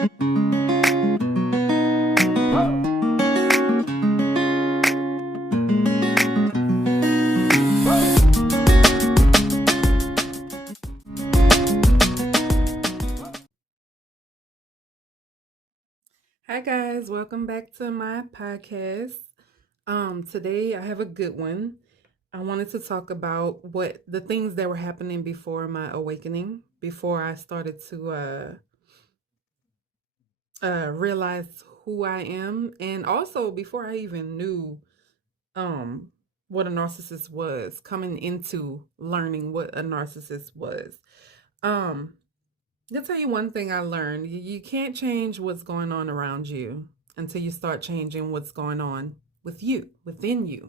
Hi guys, welcome back to my podcast. Today I have a good one. I wanted to talk about what the things that were happening before my awakening, before I started to realize who I am, and also before I even knew um what a narcissist was, coming into learning what a narcissist was. Um, I'll tell you one thing I learned. You can't change what's going on around you until you start changing what's going on with you, within you.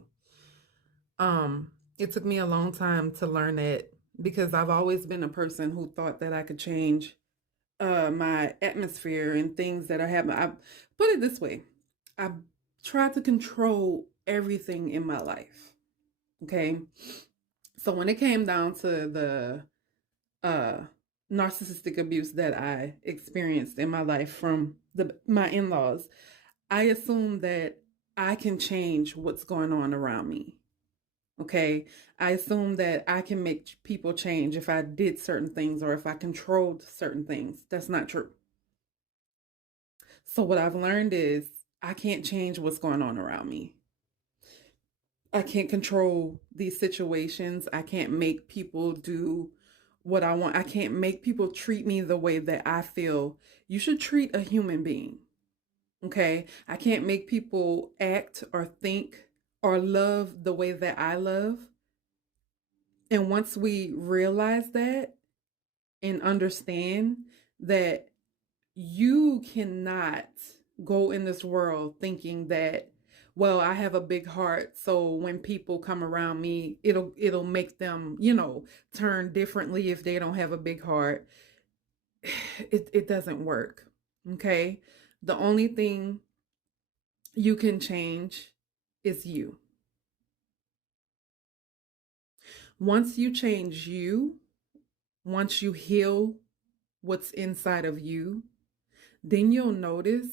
Um, it took me a long time to learn that because I've always been a person who thought that I could change my atmosphere and things that are happening. I put it this way. I tried to control everything in my life. Okay. So when it came down to the uh narcissistic abuse that I experienced in my life from my in-laws, I assume that I can change what's going on around me. Okay? I assume that I can make people change if I did certain things or if I controlled certain things. That's not true. So what I've learned is I can't change what's going on around me. I can't control these situations. I can't make people do what I want. I can't make people treat me the way that I feel you should treat a human being. Okay? I can't make people act or think or love the way that I love. And once we realize that and understand that you cannot go in this world thinking that, well, I have a big heart, so when people come around me, it'll make them, turn differently if they don't have a big heart. It doesn't work. Okay? The only thing you can change is you. Once you change you, once you heal what's inside of you, then you'll notice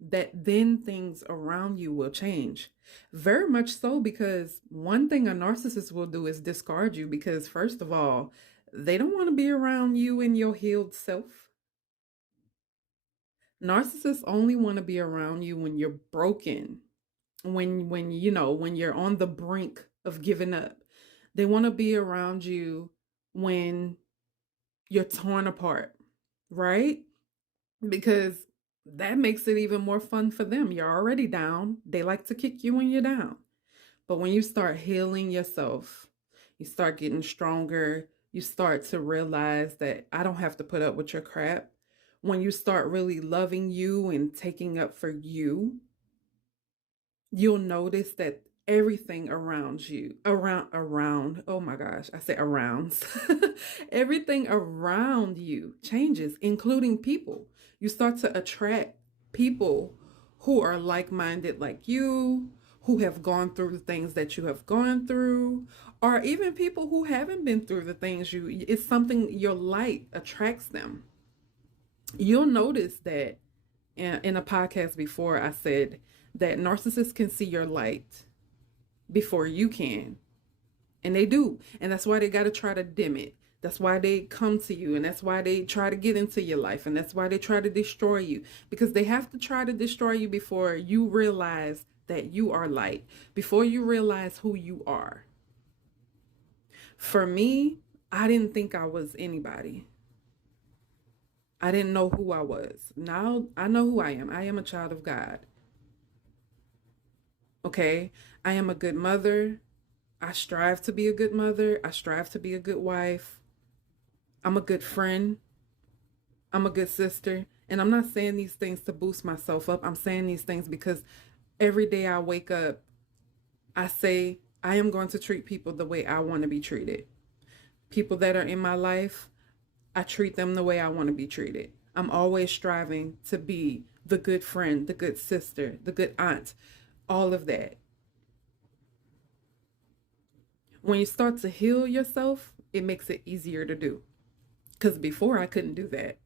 that then things around you will change. Very much so, because one thing a narcissist will do is discard you because, first of all, they don't want to be around you and your healed self. Narcissists only want to be around you when you're broken, when you're on the brink of giving up. They want to be around you when you're torn apart, right? Because that makes it even more fun for them. You're already down. They like to kick you when you're down. But when you start healing yourself, you start getting stronger, you start to realize that I don't have to put up with your crap. When you start really loving you and taking up for you, you'll notice that everything around you, oh my gosh, I say around, everything around you changes, including people. You start to attract people who are like-minded like you, who have gone through the things that you have gone through, or even people who haven't been through the things it's something, your light attracts them. You'll notice that in a podcast before, I said that narcissists can see your light before you can. And they do. And that's why they got to try to dim it. That's why they come to you. And that's why they try to get into your life. And that's why they try to destroy you. Because they have to try to destroy you before you realize that you are light, before you realize who you are. For me, I didn't think I was anybody. I didn't know who I was. Now I know who I am. I am a child of God. Okay? I am a good mother. I strive to be a good mother. I strive to be a good wife. I'm a good friend. I'm a good sister. And I'm not saying these things to boost myself up. I'm saying these things because every day I wake up, I say, I am going to treat people the way I want to be treated. People that are in my life, I treat them the way I want to be treated. I'm always striving to be the good friend, the good sister, the good aunt, all of that. When you start to heal yourself, it makes it easier to do. Because before I couldn't do that.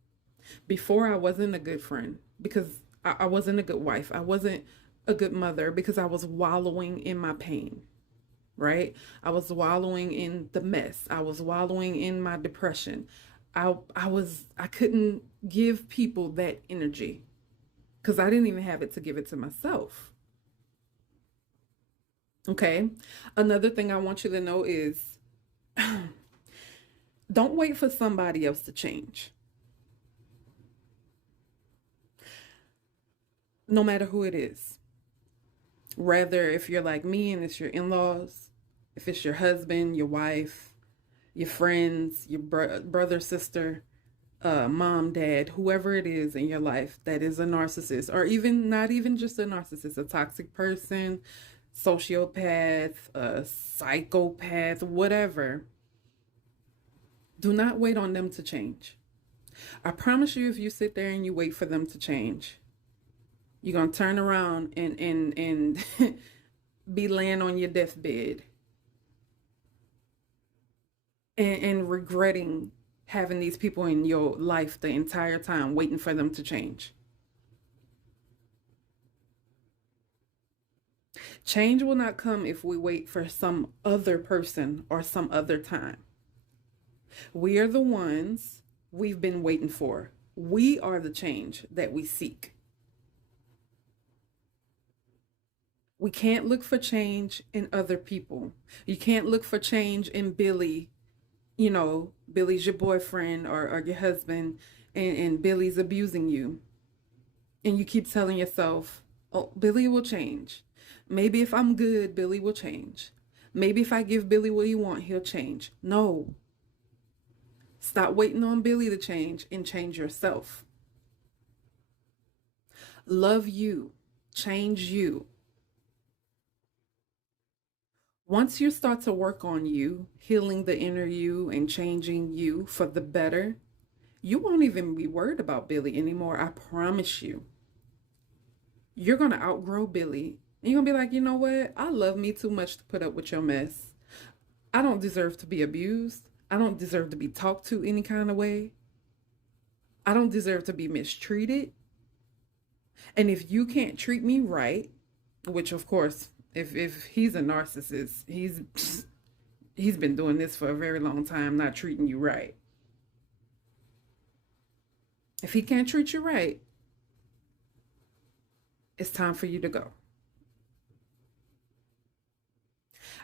Before, I wasn't a good friend because I wasn't a good wife. I wasn't a good mother because I was wallowing in my pain, right? I was wallowing in the mess. I was wallowing in my depression. I couldn't give people that energy because I didn't even have it to give it to myself. Okay. Another thing I want you to know is don't wait for somebody else to change, no matter who it is. Rather, if you're like me and it's your in laws, if it's your husband, your wife, your friends, your brother, sister, mom, dad, whoever it is in your life that is a narcissist, or even not even just a narcissist, a toxic person, sociopath, a psychopath, whatever, do not wait on them to change. I promise you, if you sit there and you wait for them to change, you're gonna turn around and be laying on your deathbed and regretting having these people in your life the entire time, waiting for them to change. Change will not come if we wait for some other person or some other time. We are the ones we've been waiting for. We are the change that we seek. We can't look for change in other people. You can't look for change in Billy. Billy's your boyfriend or your husband, and Billy's abusing you. And you keep telling yourself, oh, Billy will change. Maybe if I'm good, Billy will change. Maybe if I give Billy what he wants, he'll change. No. Stop waiting on Billy to change and change yourself. Love you. Change you. Once you start to work on you, healing the inner you and changing you for the better, you won't even be worried about Billy anymore. I promise you. You're going to outgrow Billy. And you're going to be like, you know what? I love me too much to put up with your mess. I don't deserve to be abused. I don't deserve to be talked to any kind of way. I don't deserve to be mistreated. And if you can't treat me right, which of course, if he's a narcissist, he's been doing this for a very long time, not treating you right. If he can't treat you right, it's time for you to go.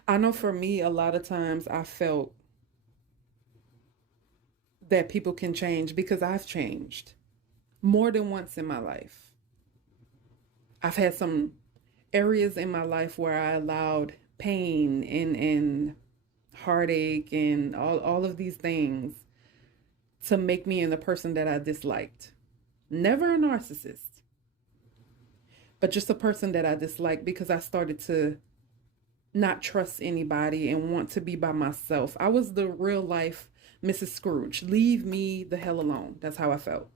I know for me, a lot of times I felt that people can change because I've changed more than once in my life. I've had some areas in my life where I allowed pain and heartache and all of these things to make me in the person that I disliked. Never a narcissist, but just a person that I disliked because I started to not trust anybody and want to be by myself. I was the real life Mrs. Scrooge. Leave me the hell alone. That's how I felt.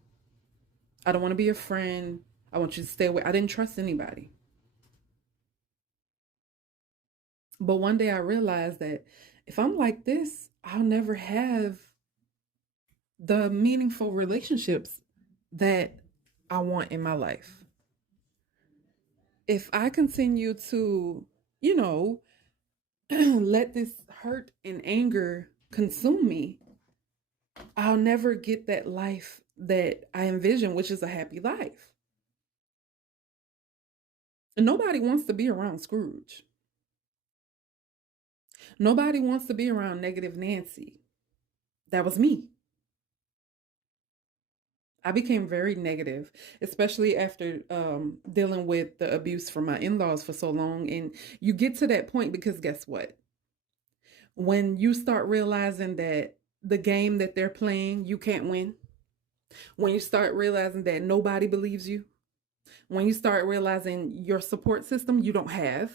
I don't want to be a friend. I want you to stay away. I didn't trust anybody. But one day I realized that if I'm like this, I'll never have the meaningful relationships that I want in my life. If I continue to, you know, let this hurt and anger consume me, I'll never get that life that I envision, which is a happy life. And nobody wants to be around Scrooge. Nobody wants to be around negative Nancy. That was me. I became very negative, especially after dealing with the abuse from my in laws for so long. And you get to that point because guess what? When you start realizing that the game that they're playing, you can't win, when you start realizing that nobody believes you, when you start realizing your support system you don't have,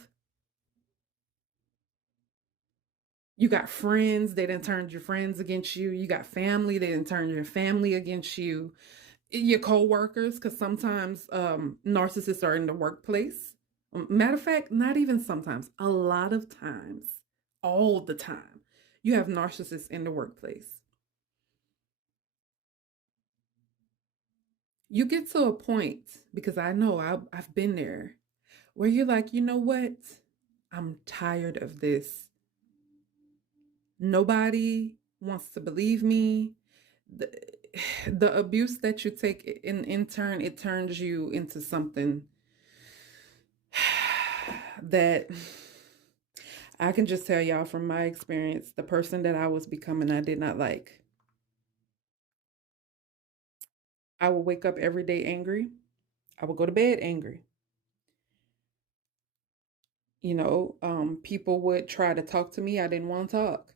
you got friends that done turned your friends against you, you got family that done turned your family against you, your co-workers, because sometimes narcissists are in the workplace. Matter of fact, not even sometimes, a lot of times, all the time, you have narcissists in the workplace. You get to a point, because I know I've been there, where you're like, you know what? I'm tired of this. Nobody wants to believe me. The, the abuse that you take in turn, it turns you into something that I can just tell y'all from my experience, the person that I was becoming, I did not like. I would wake up every day angry. I would go to bed angry. People would try to talk to me. I didn't want to talk.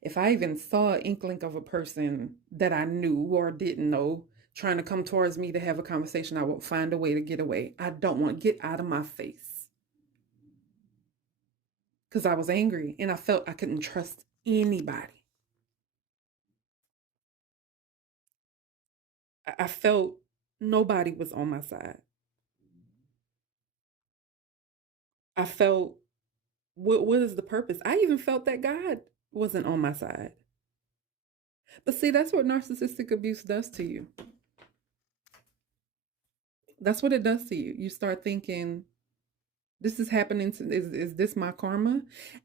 If I even saw an inkling of a person that I knew or didn't know trying to come towards me to have a conversation, I would find a way to get away. I don't want to get out of my face because I was angry and I felt I couldn't trust anybody. I felt nobody was on my side. I felt, what is the purpose? I even felt that God wasn't on my side. But see, that's what narcissistic abuse does to you. That's what it does to you. You start thinking, this is happening to, is this my karma?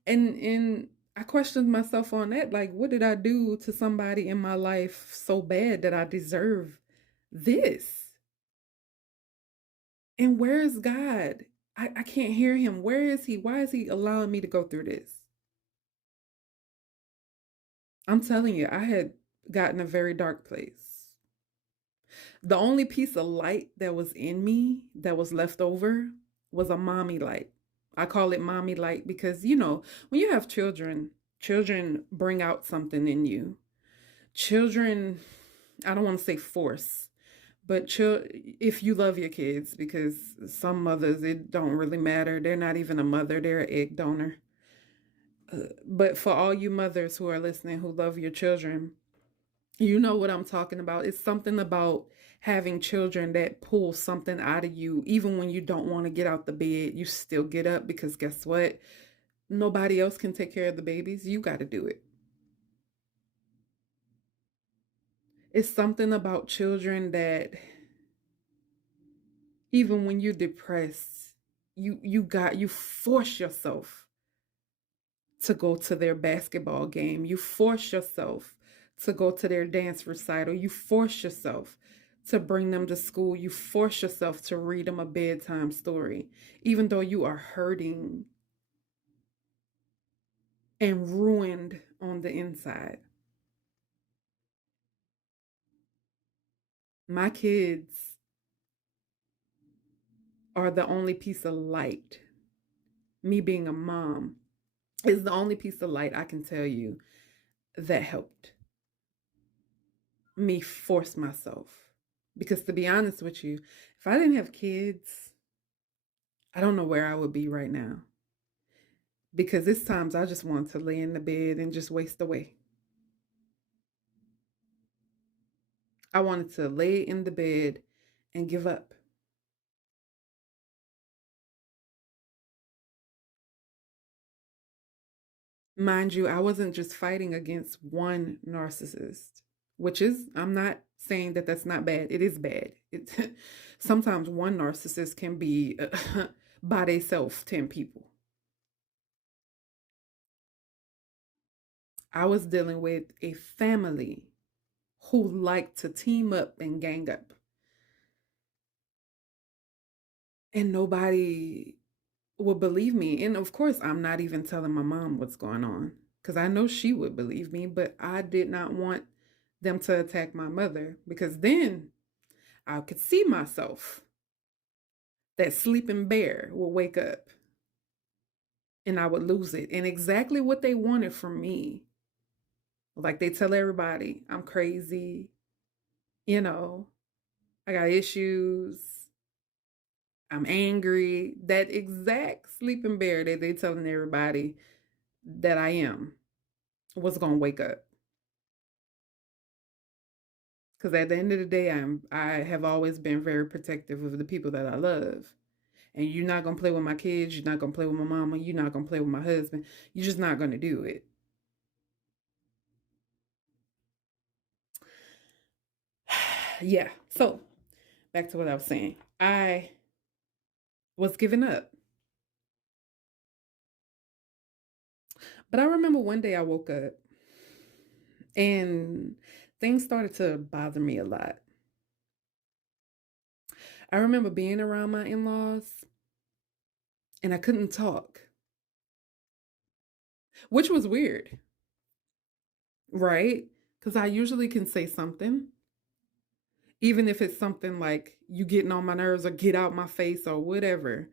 And I questioned myself on that. Like, what did I do to somebody in my life so bad that I deserve this? And where is God? I can't hear him. Where is he? Why is he allowing me to go through this? I'm telling you, I had gotten a very dark place. The only piece of light that was in me that was left over was a mommy light. I call it mommy light because, when you have children, children bring out something in you. Children, I don't want to say force, but if you love your kids, because some mothers, it don't really matter. They're not even a mother, they're an egg donor. But for all you mothers who are listening who love your children, you know what I'm talking about. It's something about having children that pull something out of you. Even when you don't want to get out the bed, you still get up because guess what? Nobody else can take care of the babies. You got to do it. It's something about children that even when you're depressed, you force yourself to go to their basketball game. You force yourself to go to their dance recital. You force yourself to bring them to school. You force yourself to read them a bedtime story, even though you are hurting and ruined on the inside. My kids are the only piece of light. Me being a mom is the only piece of light I can tell you that helped me force myself. Because to be honest with you, if I didn't have kids, I don't know where I would be right now. Because it's times I just want to lay in the bed and just waste away. I wanted to lay in the bed and give up. Mind you, I wasn't just fighting against one narcissist, which is, I'm not saying that that's not bad. It is bad. Sometimes one narcissist can be by themselves 10 people. I was dealing with a family who liked to team up and gang up. And nobody would believe me. And of course, I'm not even telling my mom what's going on because I know she would believe me, but I did not want them to attack my mother because then I could see myself. That sleeping bear will wake up and I would lose it. And exactly what they wanted from me. Like they tell everybody, I'm crazy, you know, I got issues, I'm angry. That exact sleeping bear that they telling everybody that I am was gonna wake up. Because at the end of the day, I have always been very protective of the people that I love. And you're not gonna play with my kids, you're not gonna play with my mama, you're not gonna play with my husband. You're just not gonna do it. Yeah. So back to what I was saying. I was giving up. But I remember one day I woke up and things started to bother me a lot. I remember being around my in laws and I couldn't talk, which was weird, right? Because I usually can say something, even if it's something like you getting on my nerves or get out my face or whatever.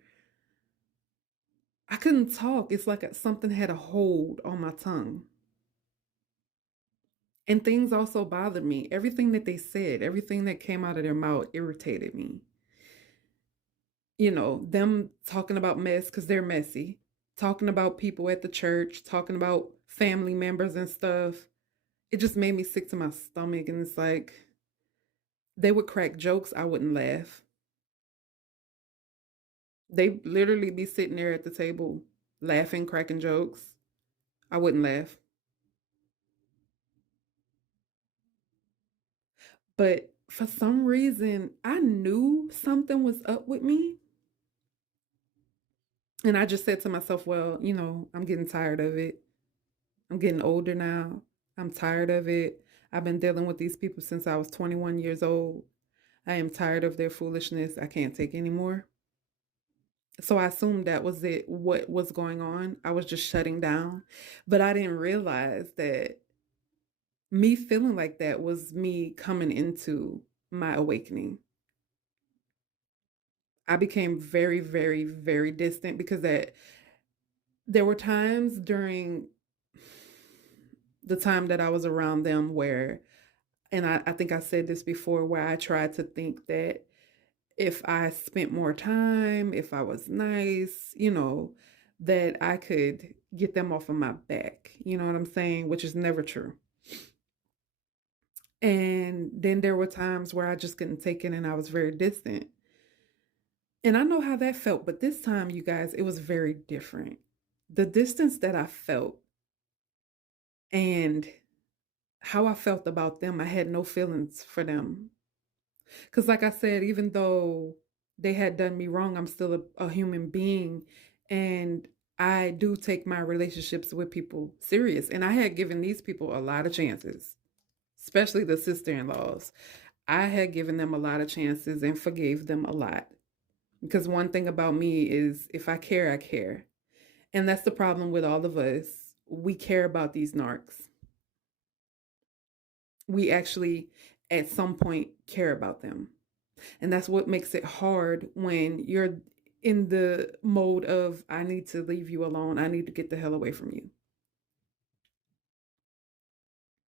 I couldn't talk. It's like something had a hold on my tongue. And things also bothered me. Everything that they said, everything that came out of their mouth irritated me. Them talking about mess because they're messy, talking about people at the church, talking about family members and stuff. It just made me sick to my stomach. And it's like they would crack jokes, I wouldn't laugh. They literally be sitting there at the table laughing, cracking jokes. I wouldn't laugh. But for some reason, I knew something was up with me. And I just said to myself, well, I'm getting tired of it. I'm getting older now. I'm tired of it. I've been dealing with these people since I was 21 years old. I am tired of their foolishness. I can't take anymore. So I assumed that was it, what was going on. I was just shutting down. But I didn't realize that me feeling like that was me coming into my awakening. I became very, very, very distant because there were times during the time that I was around them where, and I think I said this before, where I tried to think that if I spent more time, if I was nice, that I could get them off of my back. You know what I'm saying? Which is never true. And then there were times where I just couldn't take it and I was very distant. And I know how that felt, but this time, you guys, it was very different. The distance that I felt and how I felt about them, I had no feelings for them. Because, like I said, even though they had done me wrong, I'm still a human being. And I do take my relationships with people serious. And I had given these people a lot of chances, especially the sister in laws. I had given them a lot of chances and forgave them a lot. Because one thing about me is if I care, I care. And that's the problem with all of us. We care about these narcs. We actually, at some point, care about them. And that's what makes it hard when you're in the mode of, I need to leave you alone. I need to get the hell away from you.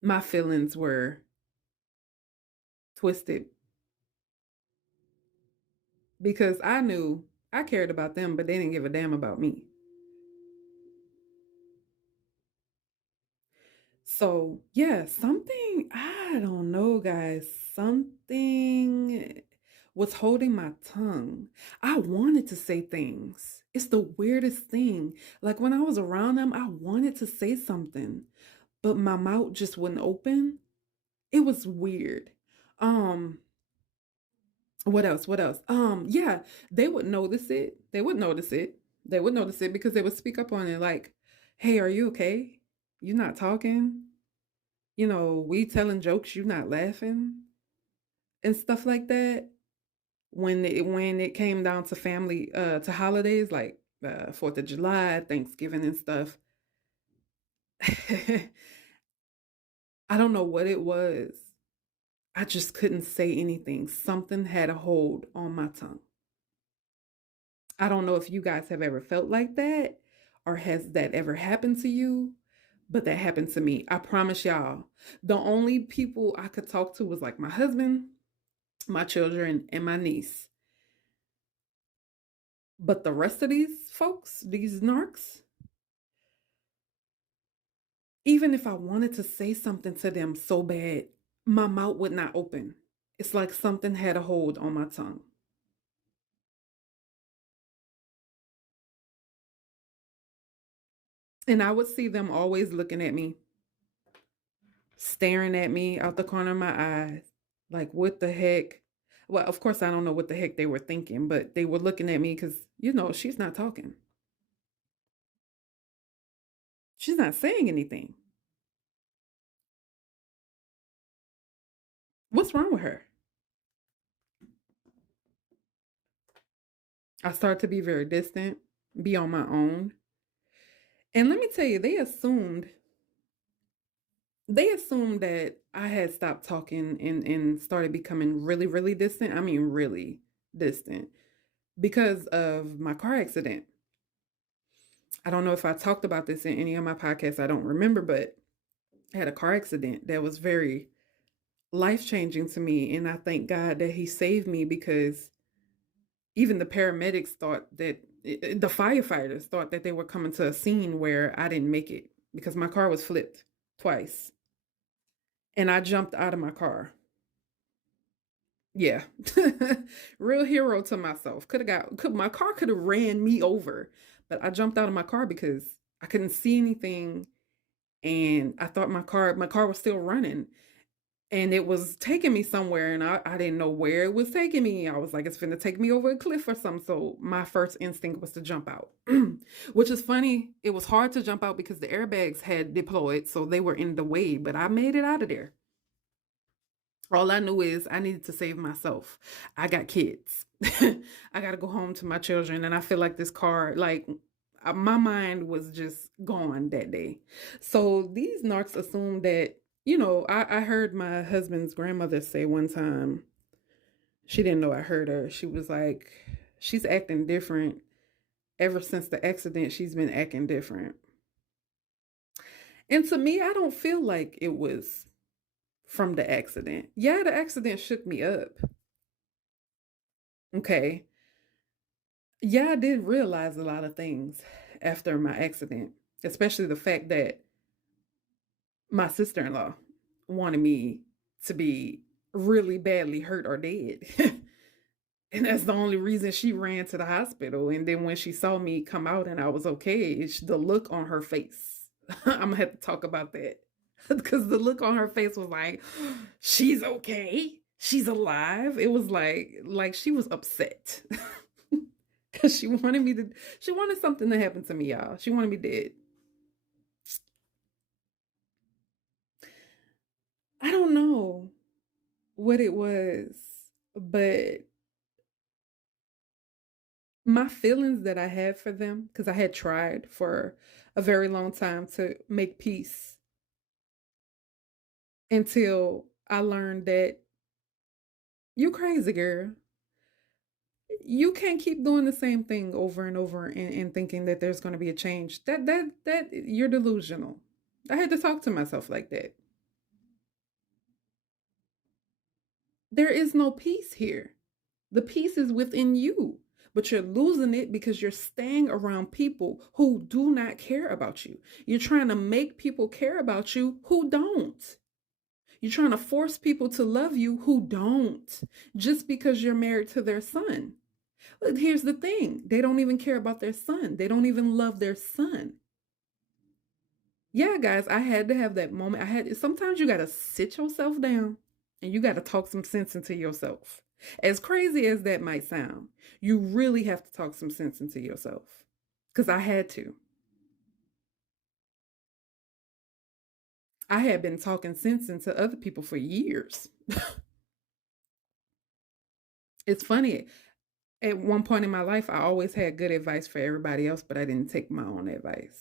My feelings were twisted because I knew I cared about them, but they didn't give a damn about me. So, yeah, something, I don't know, guys, something was holding my tongue. I wanted to say things. It's the weirdest thing. Like when I was around them, I wanted to say something, but my mouth just wouldn't open. It was weird. Um, what else? What else? Yeah, they would notice it. They would notice it. They would notice it because they would speak up on it like, "Hey, are you okay? You not talking? We telling jokes, you not laughing?" And stuff like that. When it came down to family to holidays like 4th of July, Thanksgiving and stuff. I don't know what it was. I just couldn't say anything. Something had a hold on my tongue. I don't know if you guys have ever felt like that or has that ever happened to you, but that happened to me. I promise y'all. The only people I could talk to was like my husband, my children, and my niece. But the rest of these folks, these narcs, even if I wanted to say something to them so bad, my mouth would not open. It's like something had a hold on my tongue. And I would see them always looking at me, staring at me out the corner of my eyes. Like, what the heck? Well, of course, I don't know what the heck they were thinking, but they were looking at me because, she's not talking. She's not saying anything. What's wrong with her? I started to be very distant, be on my own. And let me tell you, they assumed that I had stopped talking and started becoming really, really distant. I mean, really distant because of my car accident. I don't know if I talked about this in any of my podcasts. I don't remember, but I had a car accident that was very life changing to me. And I thank God that He saved me because even the paramedics thought that the firefighters thought that they were coming to a scene where I didn't make it because my car was flipped twice and I jumped out of my car. Yeah. Real hero to myself. My car could have ran me over, but I jumped out of my car because I couldn't see anything and I thought my car was still running and it was taking me somewhere and I didn't know where it was taking me. I was like, it's finna take me over a cliff or something. So my first instinct was to jump out. Which is funny. It was hard to jump out because the airbags had deployed, so they were in the way, but I made it out of there. All I knew is I needed to save myself. I got kids. I got to go home to my children. And I feel like this car, like, my mind was just gone that day. So these narcs assume that, I heard my husband's grandmother say one time, she didn't know I heard her. She was like, she's acting different. Ever since the accident, she's been acting different. And to me, I don't feel like it was from the accident. Yeah, the accident shook me up. Okay. Yeah, I did realize a lot of things after my accident, especially the fact that my sister in law wanted me to be really badly hurt or dead. And that's the only reason she ran to the hospital. And then when she saw me come out and I was okay, it's the look on her face. I'm gonna have to talk about that because the look on her face was like, she's okay, she's alive. It was like she was upset because she wanted something to happen to me, y'all. She wanted me dead. I don't know what it was, but my feelings that I had for them, because I had tried for a very long time to make peace until I learned that you crazy, girl. You can't keep doing the same thing over and over and thinking that there's going to be a change. That you're delusional. I had to talk to myself like that. There is no peace here. The peace is within you, but you're losing it because you're staying around people who do not care about you. You're trying to make people care about you who don't. You're trying to force people to love you who don't just because you're married to their son. But here's the thing, they don't even care about their son, they don't even love their son. Yeah, guys, I had to have that moment. Sometimes you got to sit yourself down and you got to talk some sense into yourself. As crazy as that might sound, you really have to talk some sense into yourself. Because I had to. I had been talking sense into other people for years. It's funny. At one point in my life, I always had good advice for everybody else, but I didn't take my own advice.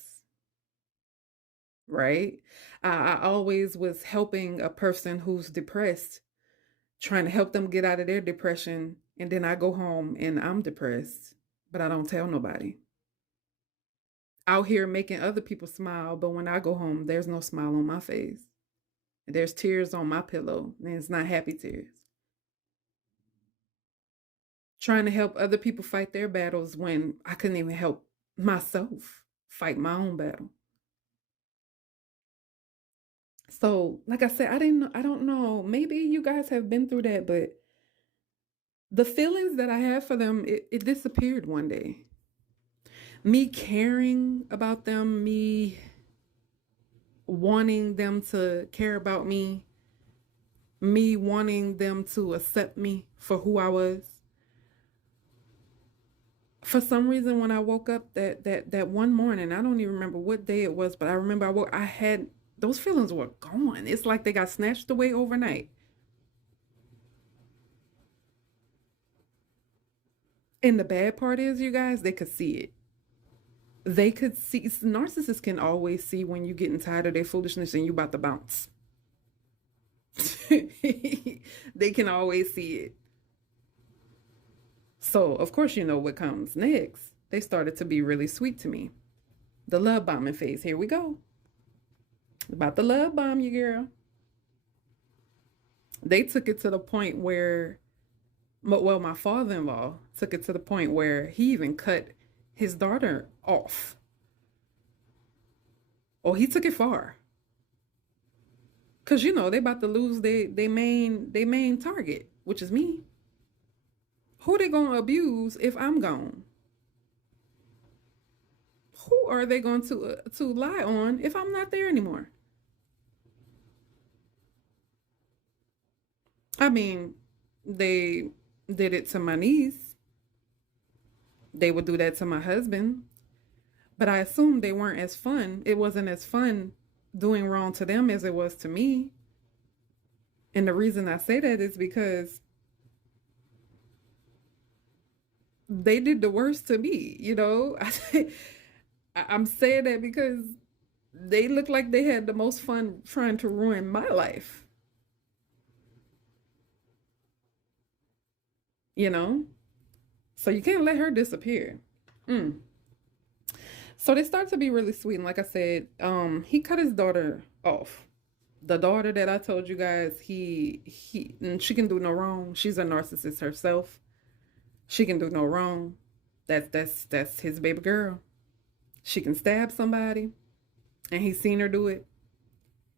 Right? I always was helping a person who's depressed, trying to help them get out of their depression. And then I go home and I'm depressed, but I don't tell nobody. Out here making other people smile, but when I go home, there's no smile on my face. There's tears on my pillow, and it's not happy tears. Trying to help other people fight their battles when I couldn't even help myself fight my own battle. So, like I said, I don't know. Maybe you guys have been through that, but the feelings that I have for them, it disappeared one day. Me caring about them, me wanting them to care about me, me wanting them to accept me for who I was. For some reason, when I woke up that one morning, I don't even remember what day it was, but I remember I had those feelings were gone. It's like they got snatched away overnight. And the bad part is, you guys, they could see it. They could see. Narcissists can always see when you getting tired of their foolishness and you about to bounce. They can always see it. So, of course, you know what comes next. They started to be really sweet to me. The love bombing phase. Here we go. About the love bomb you, girl. They took it to the point where, well, my father in law took it to the point where he even cut his daughter off. Oh, he took it far. Cause you know they about to lose they main target, which is me. Who they gonna abuse if I'm gone? Who are they going to lie on if I'm not there anymore? I mean, they did it to my niece. They would do that to my husband. But I assumed they weren't as fun. It wasn't as fun doing wrong to them as it was to me. And the reason I say that is because they did the worst to me, you know? I'm saying that because they look like they had the most fun trying to ruin my life, you know? So you can't let her disappear. Mm. So they start to be really sweet. And like I said, he cut his daughter off. The daughter that I told you guys, and she can do no wrong. She's a narcissist herself. She can do no wrong. That's his baby girl. She can stab somebody, and he's seen her do it.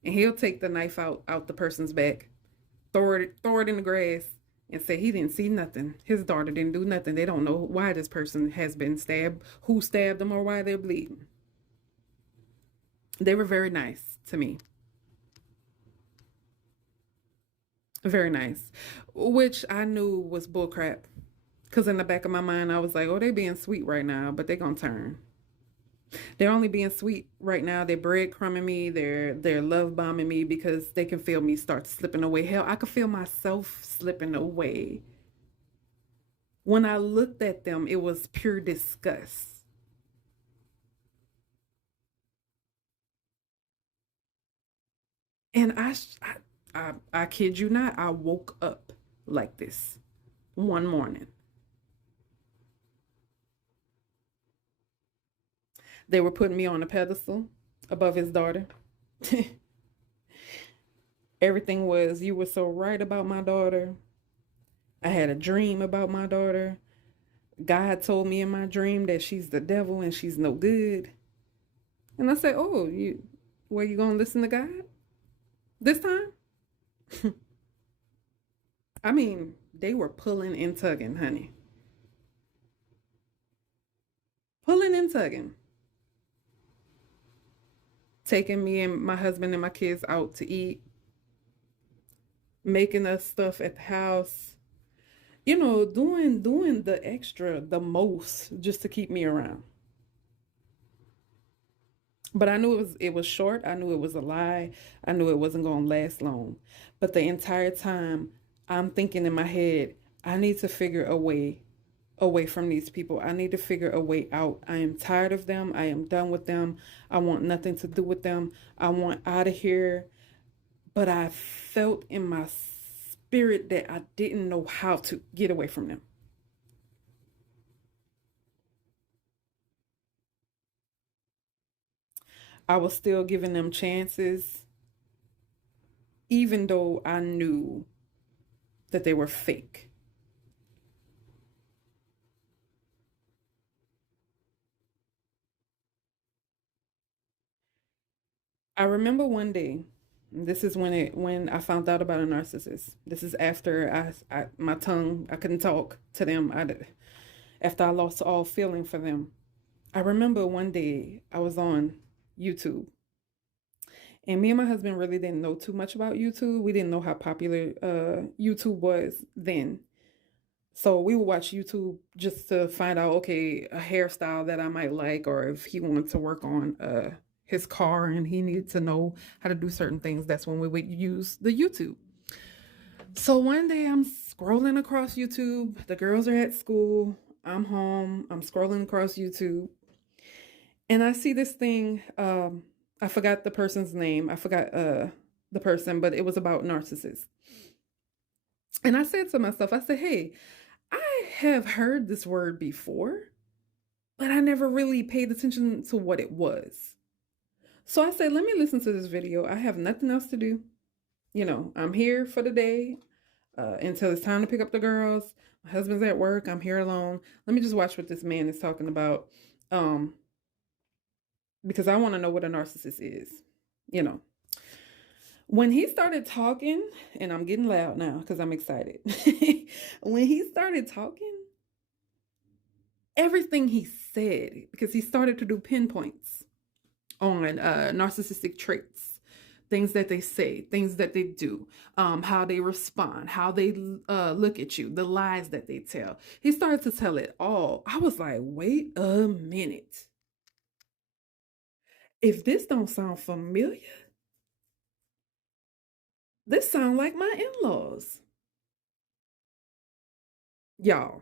And he'll take the knife out the person's back, throw it in the grass, and say he didn't see nothing. His daughter didn't do nothing. They don't know why this person has been stabbed, who stabbed them, or why they're bleeding. They were very nice to me. Very nice. Which I knew was bullcrap. Because in the back of my mind, I was like, oh, they being sweet right now, but they're going to turn. They're only being sweet right now. They're breadcrumbing me. They're love bombing me because they can feel me start slipping away. Hell, I could feel myself slipping away. When I looked at them, it was pure disgust. And I kid you not, I woke up like this one morning. They were putting me on a pedestal above his daughter. Everything was, you were so right about my daughter. I had a dream about my daughter. God told me in my dream that she's the devil and she's no good. And I said, oh, you gonna listen to God this time? I mean, they were pulling and tugging, honey. Pulling and tugging. Taking me and my husband and my kids out to eat, making us stuff at the house, you know, doing the extra, the most just to keep me around. But I knew it was short. I knew it was a lie. I knew it wasn't going to last long. But the entire time I'm thinking in my head, I need to figure a way away from these people. I need to figure a way out. I am tired of them. I am done with them. I want nothing to do with them. I want out of here. But I felt in my spirit that I didn't know how to get away from them. I was still giving them chances, even though I knew that they were fake. I remember one day, this is when I found out about a narcissist. This is after my tongue, I couldn't talk to them. After I lost all feeling for them. I remember one day I was on YouTube And me and my husband really didn't know too much about YouTube. We didn't know how popular YouTube was then. So we would watch YouTube just to find out, okay, a hairstyle that I might like, or if he wanted to work on his car and he needed to know how to do certain things, that's when we would use the YouTube. So one day I'm scrolling across YouTube. The girls are at school. I'm home. I'm scrolling across YouTube. And I see this thing. I forgot the person's name. I forgot the person, but it was about narcissists. And I said to myself, I said, hey, I have heard this word before, but I never really paid attention to what it was. So I said, let me listen to this video. I have nothing else to do. I'm here for the day until it's time to pick up the girls. My husband's at work. I'm here alone. Let me just watch what this man is talking about. Because I want to know what a narcissist is. You know, when he started talking, and I'm getting loud now because I'm excited. When he started talking, everything he said, because he started to do pinpoints on narcissistic traits, things that they say, things that they do, how they respond, how they look at you, the lies that they tell. He started to tell it all. I was like, wait a minute. If this don't sound familiar, this sound like my in-laws. Y'all,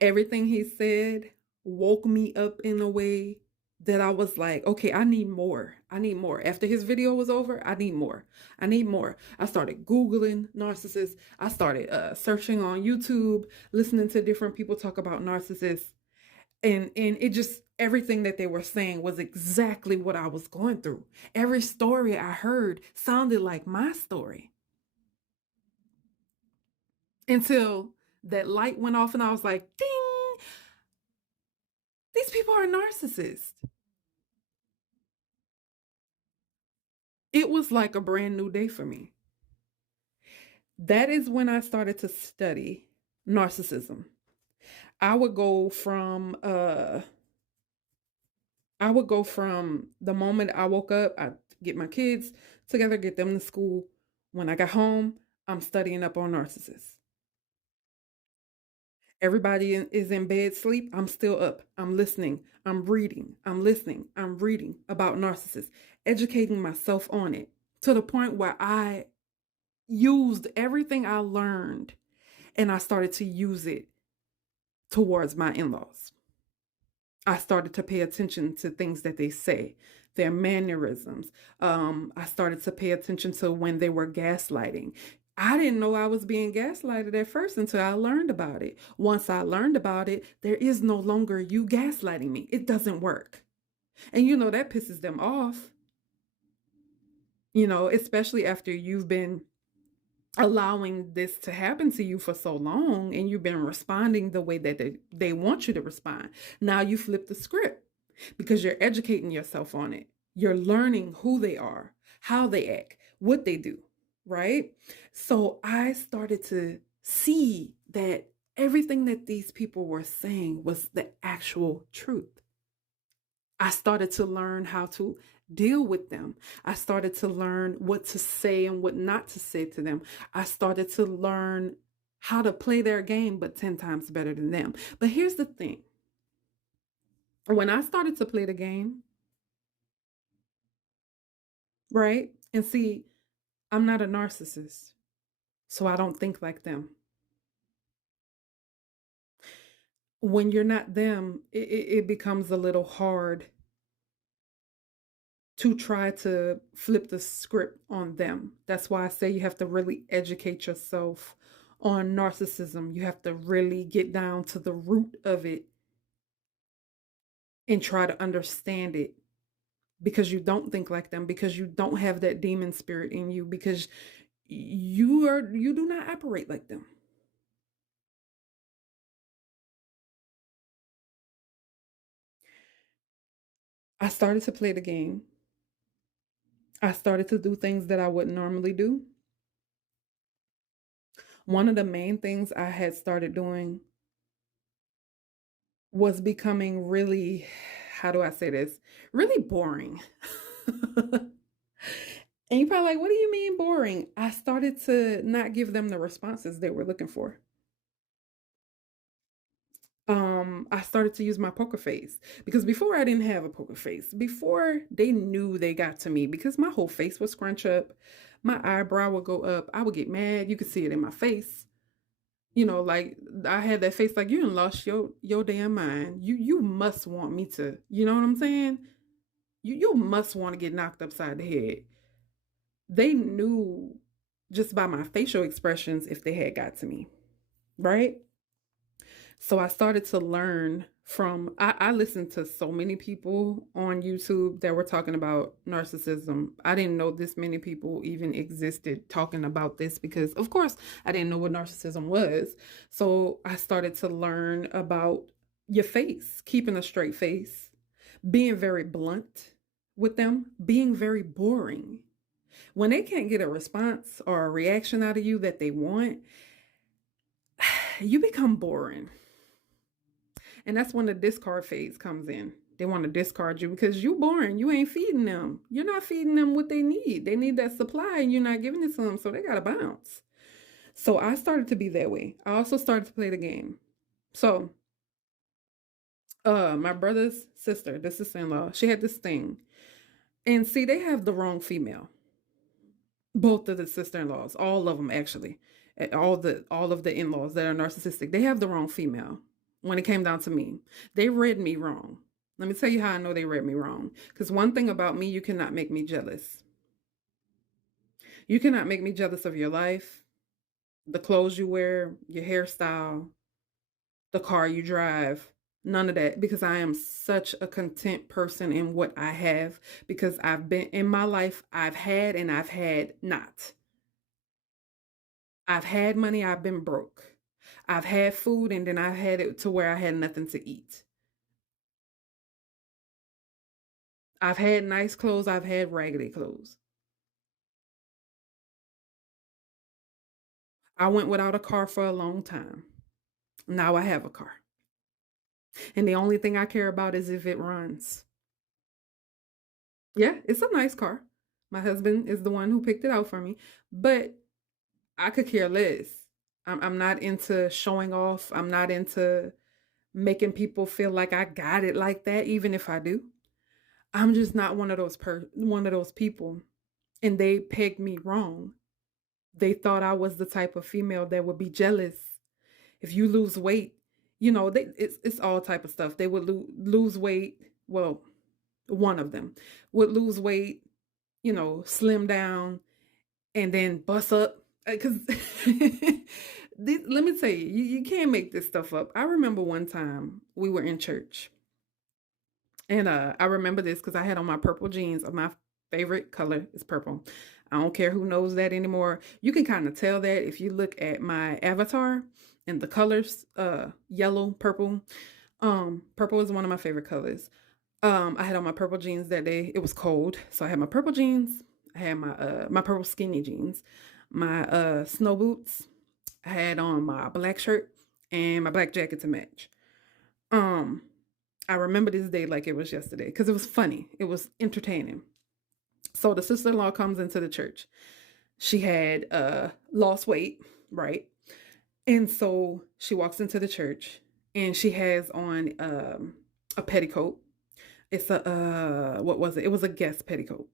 everything he said woke me up in a way that I was like, okay, I need more. I need more. After his video was over, I need more. I need more. I started Googling narcissists. I started searching on YouTube, listening to different people talk about narcissists. And it just, everything that they were saying was exactly what I was going through. Every story I heard sounded like my story. Until that light went off and I was like, ding, these people are narcissists. It was like a brand new day for me. That is when I started to study narcissism. I would go from the moment I woke up, I get my kids together, get them to school. When I got home, I'm studying up on narcissists. Everybody is in bed sleep. I'm still up. I'm listening. I'm reading. I'm listening. I'm reading about narcissists, educating myself on it to the point where I used everything I learned and I started to use it towards my in-laws. I started to pay attention to things that they say, their mannerisms. I started to pay attention to when they were gaslighting. I didn't know I was being gaslighted at first until I learned about it. Once I learned about it, there is no longer you gaslighting me. It doesn't work. And that pisses them off, especially after you've been allowing this to happen to you for so long and you've been responding the way that they want you to respond. Now you flip the script because you're educating yourself on it. You're learning who they are, how they act, what they do, right? So I started to see that everything that these people were saying was the actual truth. I started to learn how to deal with them. I started to learn what to say and what not to say to them. I started to learn how to play their game, but 10 times better than them. But here's the thing. When I started to play the game, right? And see, I'm not a narcissist, so I don't think like them. When you're not them, it becomes a little hard to try to flip the script on them. That's why I say you have to really educate yourself on narcissism. You have to really get down to the root of it and try to understand it, because you don't think like them, because you don't have that demon spirit in you, because you do not operate like them. I started to play the game. I started to do things that I wouldn't normally do. One of the main things I had started doing was becoming really, how do I say this? Really boring. And you're probably like, what do you mean boring? I started to not give them the responses they were looking for. I started to use my poker face because before I didn't have a poker face. Before they knew they got to me because my whole face would scrunch up, my eyebrow would go up, I would get mad. You could see it in my face. Like I had that face like you done lost your damn mind. You must want me to, you know what I'm saying? You must want to get knocked upside the head. They knew just by my facial expressions if they had got to me, right? So I started to learn from I listened to so many people on YouTube that were talking about narcissism. I didn't know this many people even existed talking about this because of course I didn't know what narcissism was. So I started to learn about your face, keeping a straight face, being very blunt with them, being very boring. When they can't get a response or a reaction out of you that they want, you become boring. And that's when the discard phase comes in. They want to discard you because you boring. You ain't feeding them. You're not feeding them what they need. They need that supply and you're not giving it to them. So they got to bounce. So I started to be that way. I also started to play the game. So my brother's sister, the sister-in-law, she had this thing. And see, they have the wrong female. Both of the sister-in-laws, all of them actually. All of the in-laws that are narcissistic, they have the wrong female when it came down to me. They read me wrong. Let me tell you how I know they read me wrong. Because one thing about me, you cannot make me jealous. You cannot make me jealous of your life, the clothes you wear, your hairstyle, the car you drive. None of that because I am such a content person in what I have because I've been in my life, I've had and I've had not. I've had money, I've been broke. I've had food and then I had it to where I had nothing to eat. I've had nice clothes, I've had raggedy clothes. I went without a car for a long time. Now I have a car. And the only thing I care about is if it runs. Yeah, it's a nice car. My husband is the one who picked it out for me, but I could care less. I'm not into showing off. I'm not into making people feel like I got it like that, even if I do. I'm just not one of those people. And they pegged me wrong. They thought I was the type of female that would be jealous if you lose weight. It's all type of stuff. They would lose weight. Well, one of them would lose weight, slim down, and then bust up. Because let me tell you, you can't make this stuff up. I remember one time we were in church, and I remember this because I had on my purple jeans. My favorite color is purple. I don't care who knows that anymore. You can kind of tell that if you look at my avatar and the colors, yellow, purple. Purple is one of my favorite colors. I had on my purple jeans that day. It was cold, so I had my purple jeans. I had my purple skinny jeans, my snow boots. I had on my black shirt and my black jacket to match. Um, I remember this day like it was yesterday because it was funny. It was entertaining. So the sister-in-law comes into the church. She had lost weight, right? And so she walks into the church and she has on a petticoat. It's a what was it? It was a guest petticoat.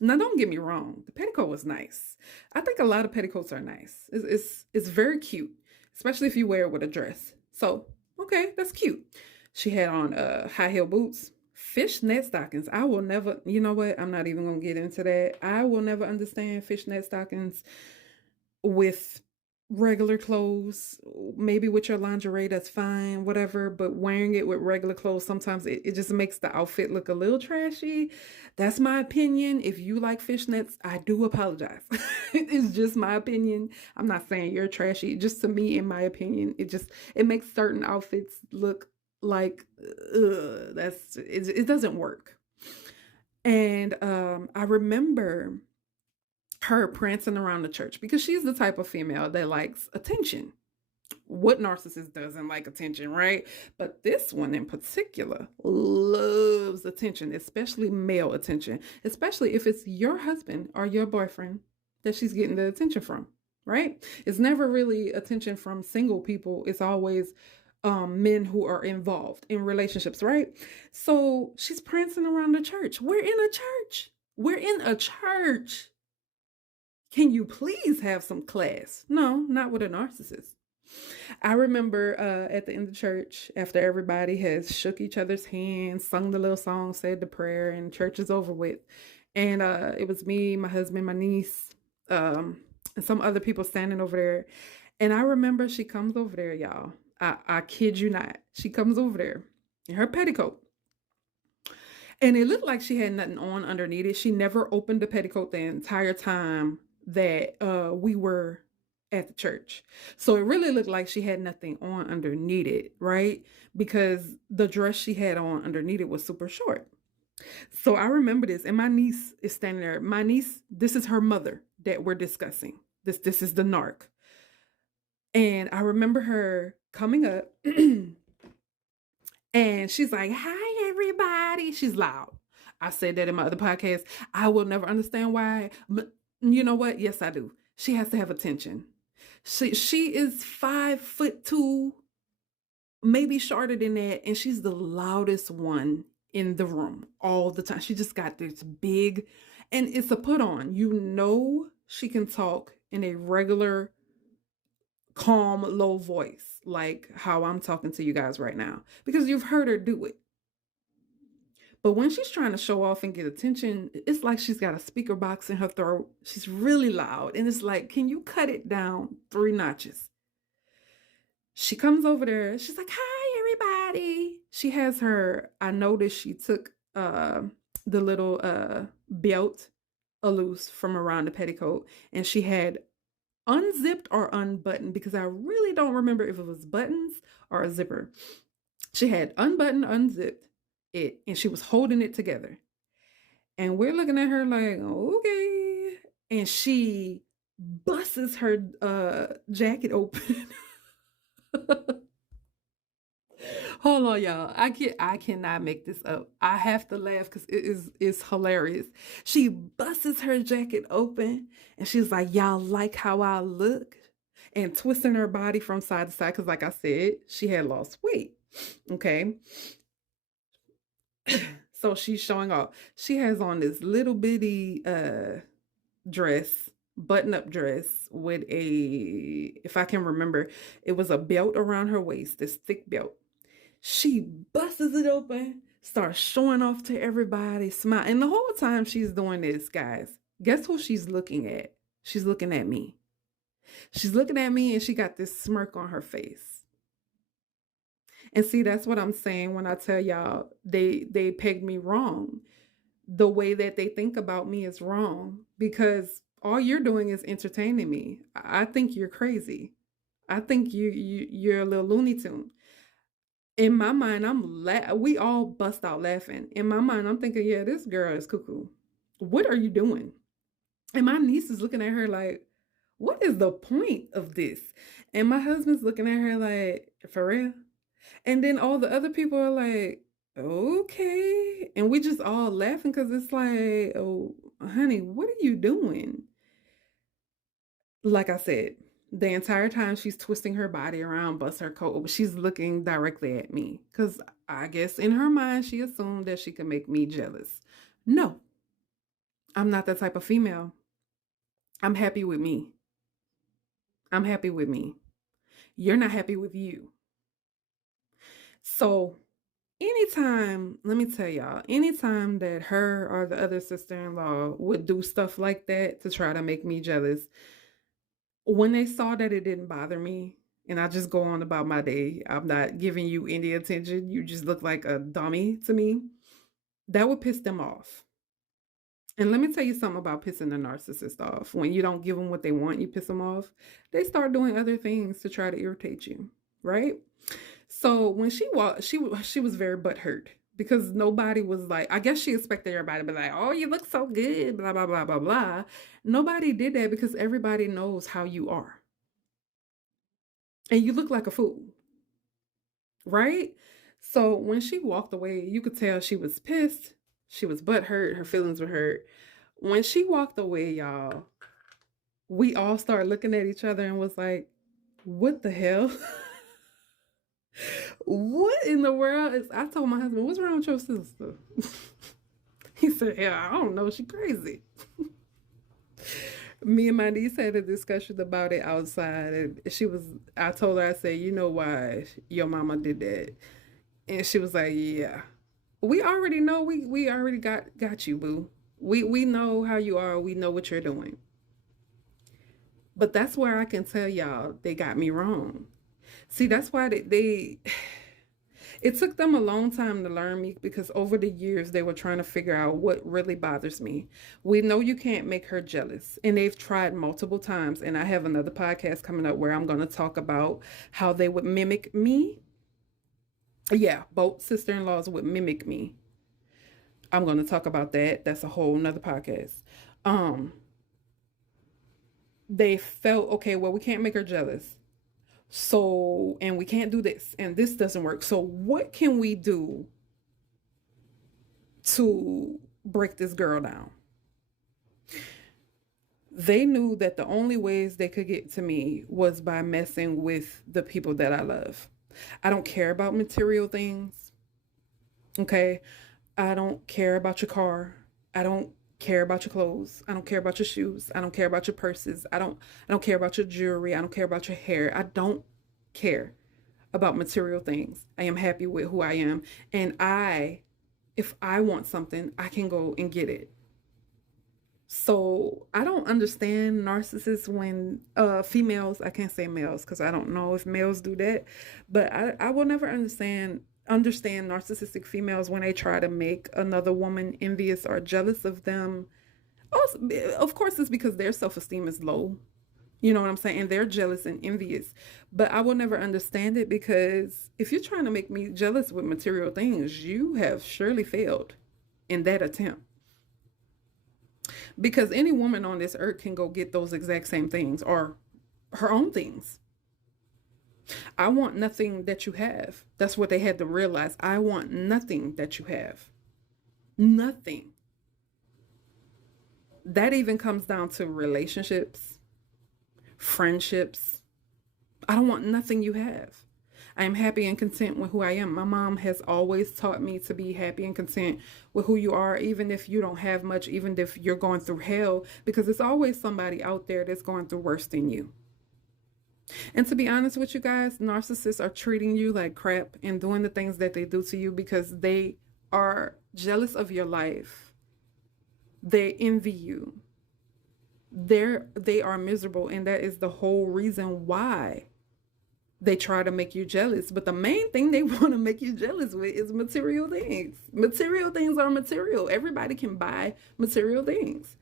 Now don't get me wrong, the petticoat was nice. I think a lot of petticoats are nice. It's very cute, especially if you wear it with a dress. So okay, that's cute. She had on high heel boots, fishnet stockings. I will never, you know what? I'm not even gonna get into that. I will never understand fishnet stockings with regular clothes. Maybe with your lingerie, that's fine, whatever. But wearing it with regular clothes, sometimes it just makes the outfit look a little trashy. That's my opinion. If you like fishnets, I do apologize. It's just my opinion. I'm not saying you're trashy. Just to me, in my opinion, it makes certain outfits look like it doesn't work. And I remember her prancing around the church because she's the type of female that likes attention. What narcissist doesn't like attention, right? But this one in particular loves attention, especially male attention, especially if it's your husband or your boyfriend that she's getting the attention from, right? It's never really attention from single people. It's always men who are involved in relationships, right? So she's prancing around the church. We're in a church. We're in a church. Can you please have some class? No, not with a narcissist. I remember at the end of church, after everybody has shook each other's hands, sung the little song, said the prayer, and church is over with. And it was me, my husband, my niece, and some other people standing over there. And I remember she comes over there, y'all. I kid you not. She comes over there in her petticoat. And it looked like she had nothing on underneath it. She never opened the petticoat the entire time that we were at the church. So it really looked like she had nothing on underneath it, right? Because the dress she had on underneath it was super short. So I remember this, and my niece is standing there. My niece, this is her mother that we're discussing. This is the narc. And I remember her coming up and she's like, "Hi, everybody." She's loud. I said that in my other podcast. I will never understand why. But you know what? Yes, I do. She has to have attention. She is 5'2", maybe shorter than that, and she's the loudest one in the room all the time. She just got this big, and it's a put on. You know, she can talk in a regular, calm, low voice, like how I'm talking to you guys right now, because you've heard her do it. But when she's trying to show off and get attention, it's like she's got a speaker box in her throat. She's really loud. And it's like, can you cut it down 3 notches? She comes over there. She's like, "Hi, everybody." She has her, I noticed she took the little belt loose from around the petticoat. And she had unzipped or unbuttoned, because I really don't remember if it was buttons or a zipper. She had unbuttoned, unzipped it, and she was holding it together. And we're looking at her like, okay. And she busts her jacket open. Hold on, y'all. I cannot make this up. I have to laugh because it's hilarious. She busts her jacket open and she's like, "Y'all like how I look?" And twisting her body from side to side because, like I said, she had lost weight. Okay. So she's showing off. She has on this little bitty dress, button-up dress with a, if I can remember, it was a belt around her waist, this thick belt. She busts it open, starts showing off to everybody, smile. And the whole time she's doing this, guys, guess who she's looking at? She's looking at me. She's looking at me and she got this smirk on her face. And see, that's what I'm saying when I tell y'all they pegged me wrong. The way that they think about me is wrong, because all you're doing is entertaining me. I think you're crazy. I think you're a little Looney Tune. In my mind, we all bust out laughing. In my mind, I'm thinking, yeah, this girl is cuckoo. What are you doing? And my niece is looking at her like, what is the point of this? And my husband's looking at her like, for real? And then all the other people are like, okay. And we just all laughing because it's like, oh, honey, what are you doing? Like I said, the entire time she's twisting her body around, bust her coat, but she's looking directly at me because I guess in her mind, she assumed that she could make me jealous. No, I'm not that type of female. I'm happy with me. I'm happy with me. You're not happy with you. So anytime, let me tell y'all, anytime that her or the other sister-in-law would do stuff like that to try to make me jealous, when they saw that it didn't bother me and I just go on about my day, I'm not giving you any attention, you just look like a dummy to me, that would piss them off. And let me tell you something about pissing a narcissist off. When you don't give them what they want, you piss them off. They start doing other things to try to irritate you, right? So when she walked, she was very butthurt because nobody was like, I guess she expected everybody to be like, "Oh, you look so good," blah, blah, blah, blah, blah. Nobody did that because everybody knows how you are. and you look like a fool, right? So when she walked away, you could tell she was pissed. She was butthurt. Her feelings were hurt. When she walked away, y'all, we all started looking at each other and was like, what the hell? What in the world is, I told my husband, what's wrong with your sister? He said, yeah, I don't know, she crazy. Me and my niece had a discussion about it outside, and I told her, I said, you know why your mama did that? And she was like, yeah. We already know, we already got you, boo. We know how you are, we know what you're doing. But that's where I can tell y'all they got me wrong. See, that's why they it took them a long time to learn me, because over the years they were trying to figure out what really bothers me. We know you can't make her jealous, and they've tried multiple times. And I have another podcast coming up where I'm going to talk about how they would mimic me. Yeah, both sister-in-laws would mimic me. I'm going to talk about that. That's a whole nother podcast. Um, they felt, okay, well, we can't make her jealous. So, and we can't do this, and this doesn't work. So, what can we do to break this girl down? They knew that the only ways they could get to me was by messing with the people that I love. I don't care about material things. Okay. I don't care about your car. I don't care about your clothes. I don't care about your shoes. I don't care about your purses. I don't care about your jewelry. I don't care about your hair. I don't care about material things. I am happy with who I am. And if I want something, I can go and get it. So I don't understand narcissists when females, I can't say males because I don't know if males do that, but I will never understand narcissistic females when they try to make another woman envious or jealous of them. Also, of course, it's because their self-esteem is low. You know what I'm saying? And they're jealous and envious. But I will never understand it, because if you're trying to make me jealous with material things, you have surely failed in that attempt. Because any woman on this earth can go get those exact same things or her own things. I want nothing that you have. That's what they had to realize. I want nothing that you have. Nothing. That even comes down to relationships, friendships. I don't want nothing you have. I am happy and content with who I am. My mom has always taught me to be happy and content with who you are, even if you don't have much, even if you're going through hell, because there's always somebody out there that's going through worse than you. And to be honest with you guys, narcissists are treating you like crap and doing the things that they do to you because they are jealous of your life. They envy you. They are miserable, and that is the whole reason why they try to make you jealous. But the main thing they want to make you jealous with is material things. Material things are material. Everybody can buy material things.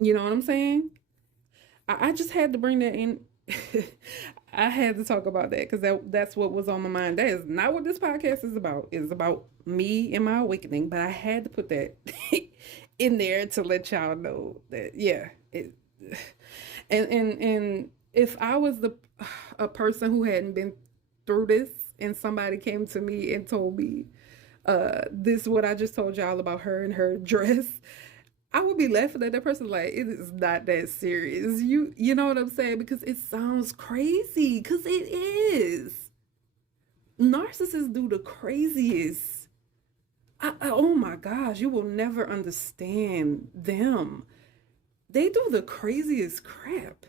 You know what I'm saying? I just had to bring that in. I had to talk about that because that's what was on my mind. That is not what this podcast is about. It's about me and my awakening. But I had to put that in there to let y'all know that, yeah. And if I was a person who hadn't been through this, and somebody came to me and told me this what I just told y'all about her and her dress, I would be laughing at that person like, it is not that serious. You know what I'm saying? Because it sounds crazy, because it is. Narcissists do the craziest. Oh my gosh, you will never understand them. They do the craziest crap.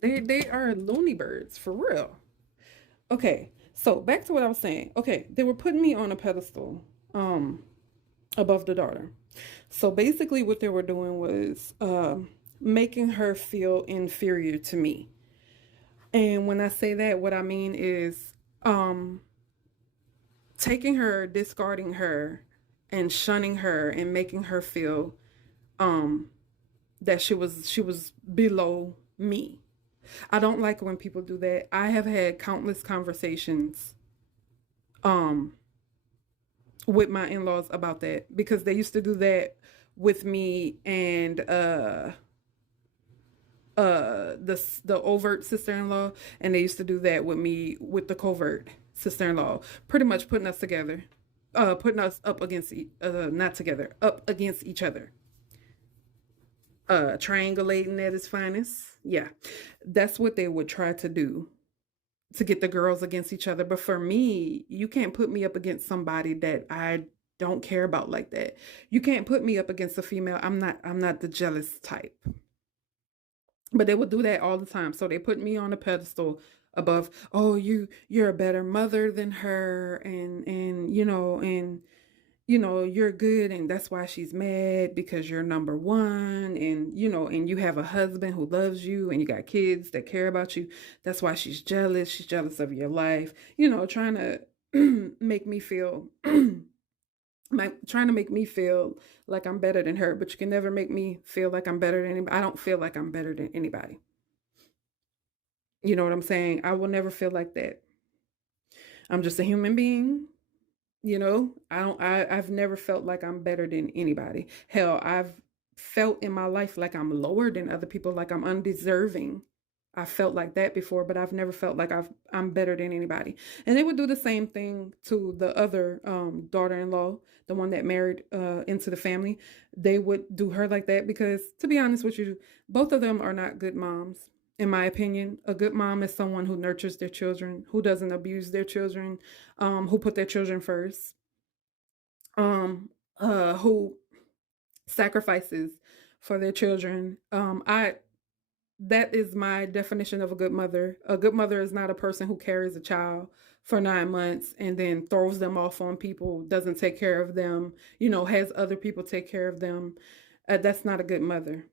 They are loony birds for real. Okay, so back to what I was saying. Okay, they were putting me on a pedestal, above the daughter. So basically, what they were doing was making her feel inferior to me. And when I say that, what I mean is taking her, discarding her, and shunning her, and making her feel that she was below me. I don't like when people do that. I have had countless conversations um with my in-laws about that, because they used to do that with me and the overt sister-in-law, and they used to do that with me with the covert sister-in-law, pretty much putting us together, putting us up against not together, up against each other, triangulating at its finest. Yeah, that's what they would try to do to get the girls against each other. But for me, you can't put me up against somebody that I don't care about like that. You can't put me up against a female. I'm not the jealous type. But they would do that all the time. So they put me on a pedestal above, oh, you're a better mother than her, and you're good, and that's why she's mad, because you're number one, and and you have a husband who loves you, and you got kids that care about you. That's why she's jealous of your life, trying to make me feel trying to make me feel like I'm better than her. But you can never make me feel like I'm better than anybody. I don't feel like I'm better than anybody. You know what I'm saying? I will never feel like that. I'm just a human being. I've never felt like I'm better than anybody. Hell, I've felt in my life like I'm lower than other people, like I'm undeserving. I felt like that before, but I've never felt like I'm better than anybody. And they would do the same thing to the other daughter-in-law, the one that married into the family. They would do her like that because, to be honest with you, both of them are not good moms. In my opinion, a good mom is someone who nurtures their children, who doesn't abuse their children, who put their children first, who sacrifices for their children. I That is my definition of a good mother. A good mother is not a person who carries a child for 9 months and then throws them off on people, doesn't take care of them, has other people take care of them. That's not a good mother,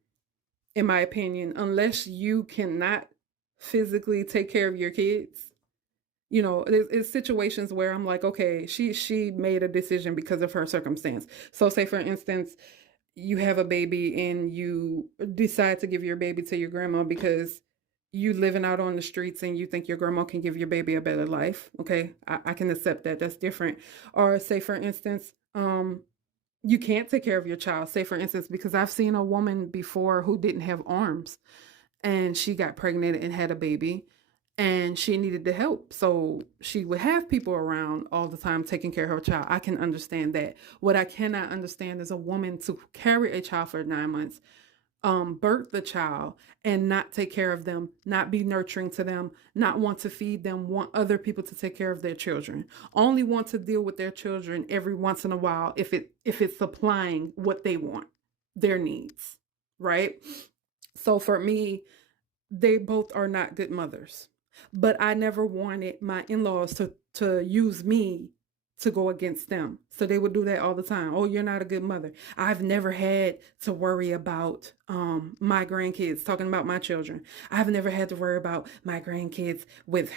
in my opinion, unless you cannot physically take care of your kids. It's situations where I'm like, okay, she made a decision because of her circumstance. So say for instance, you have a baby and you decide to give your baby to your grandma because you living out on the streets and you think your grandma can give your baby a better life. Okay, I can accept that. That's different. Or say for instance, you can't take care of your child. Say for instance, because I've seen a woman before who didn't have arms and she got pregnant and had a baby and she needed the help. So she would have people around all the time taking care of her child. I can understand that. What I cannot understand is a woman to carry a child for 9 months, birth the child, and not take care of them, not be nurturing to them, not want to feed them, want other people to take care of their children, only want to deal with their children every once in a while if it's supplying what they want, their needs, right? So for me, they both are not good mothers. But I never wanted my in-laws to use me to go against them. So they would do that all the time. Oh, you're not a good mother. I've never had to worry about my grandkids, talking about my children. I've never had to worry about my grandkids with